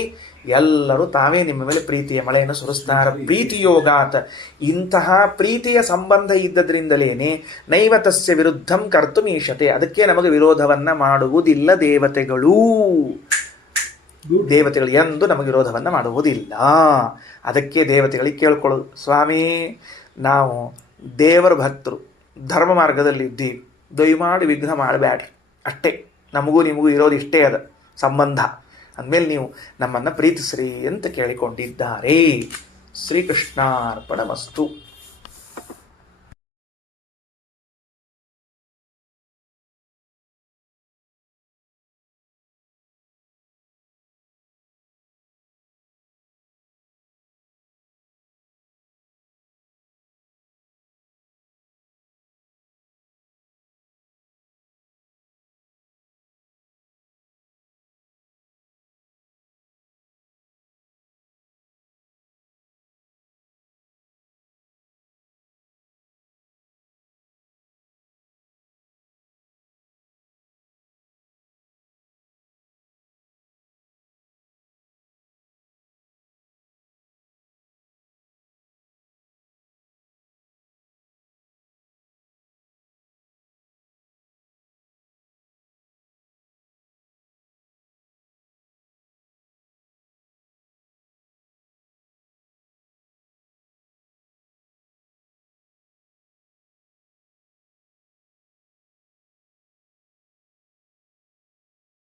ಎಲ್ಲರೂ ತಾವೇ ನಿಮ್ಮ ಮೇಲೆ ಪ್ರೀತಿಯ ಮಳೆಯನ್ನು ಸುರಿಸ್ತಾರೆ. ಪ್ರೀತಿಯೋಗಾತ್, ಇಂತಹ ಪ್ರೀತಿಯ ಸಂಬಂಧ ಇದ್ದದ್ರಿಂದಲೇನೆ ನೈವ ತಸ್ಯ ವಿರುದ್ಧಂ ಕರ್ತುಮೀಶತೆ, ಅದಕ್ಕೆ ನಮಗೆ ವಿರೋಧವನ್ನು ಮಾಡುವುದಿಲ್ಲ ದೇವತೆಗಳು ಎಂದು ನಮಗೆ ವಿರೋಧವನ್ನು ಮಾಡುವುದಿಲ್ಲ. ಅದಕ್ಕೆ ದೇವತೆಗಳಿಗೆ ಕೇಳ್ಕೊಳ್ಳೋದು, ಸ್ವಾಮಿ ನಾವು ದೇವರ ಭಕ್ತರು, ಧರ್ಮ ಮಾರ್ಗದಲ್ಲಿ ಇದ್ದೀವಿ, ದಯಮಾಡಿ ವಿಘ್ನ ಮಾಡಬೇಡ್ರಿ ಅಷ್ಟೇ. ನಮಗೂ ನಿಮಗೂ ಇರೋದು ಇಷ್ಟೇ ಅದ ಸಂಬಂಧ. ಅಂದಮೇಲೆ ನೀವು ನಮ್ಮನ್ನು ಪ್ರೀತಿಸ್ರಿ ಅಂತ ಕೇಳಿಕೊಂಡಿದ್ದಾರೆ. ಶ್ರೀಕೃಷ್ಣಾರ್ಪಣಮಸ್ತು.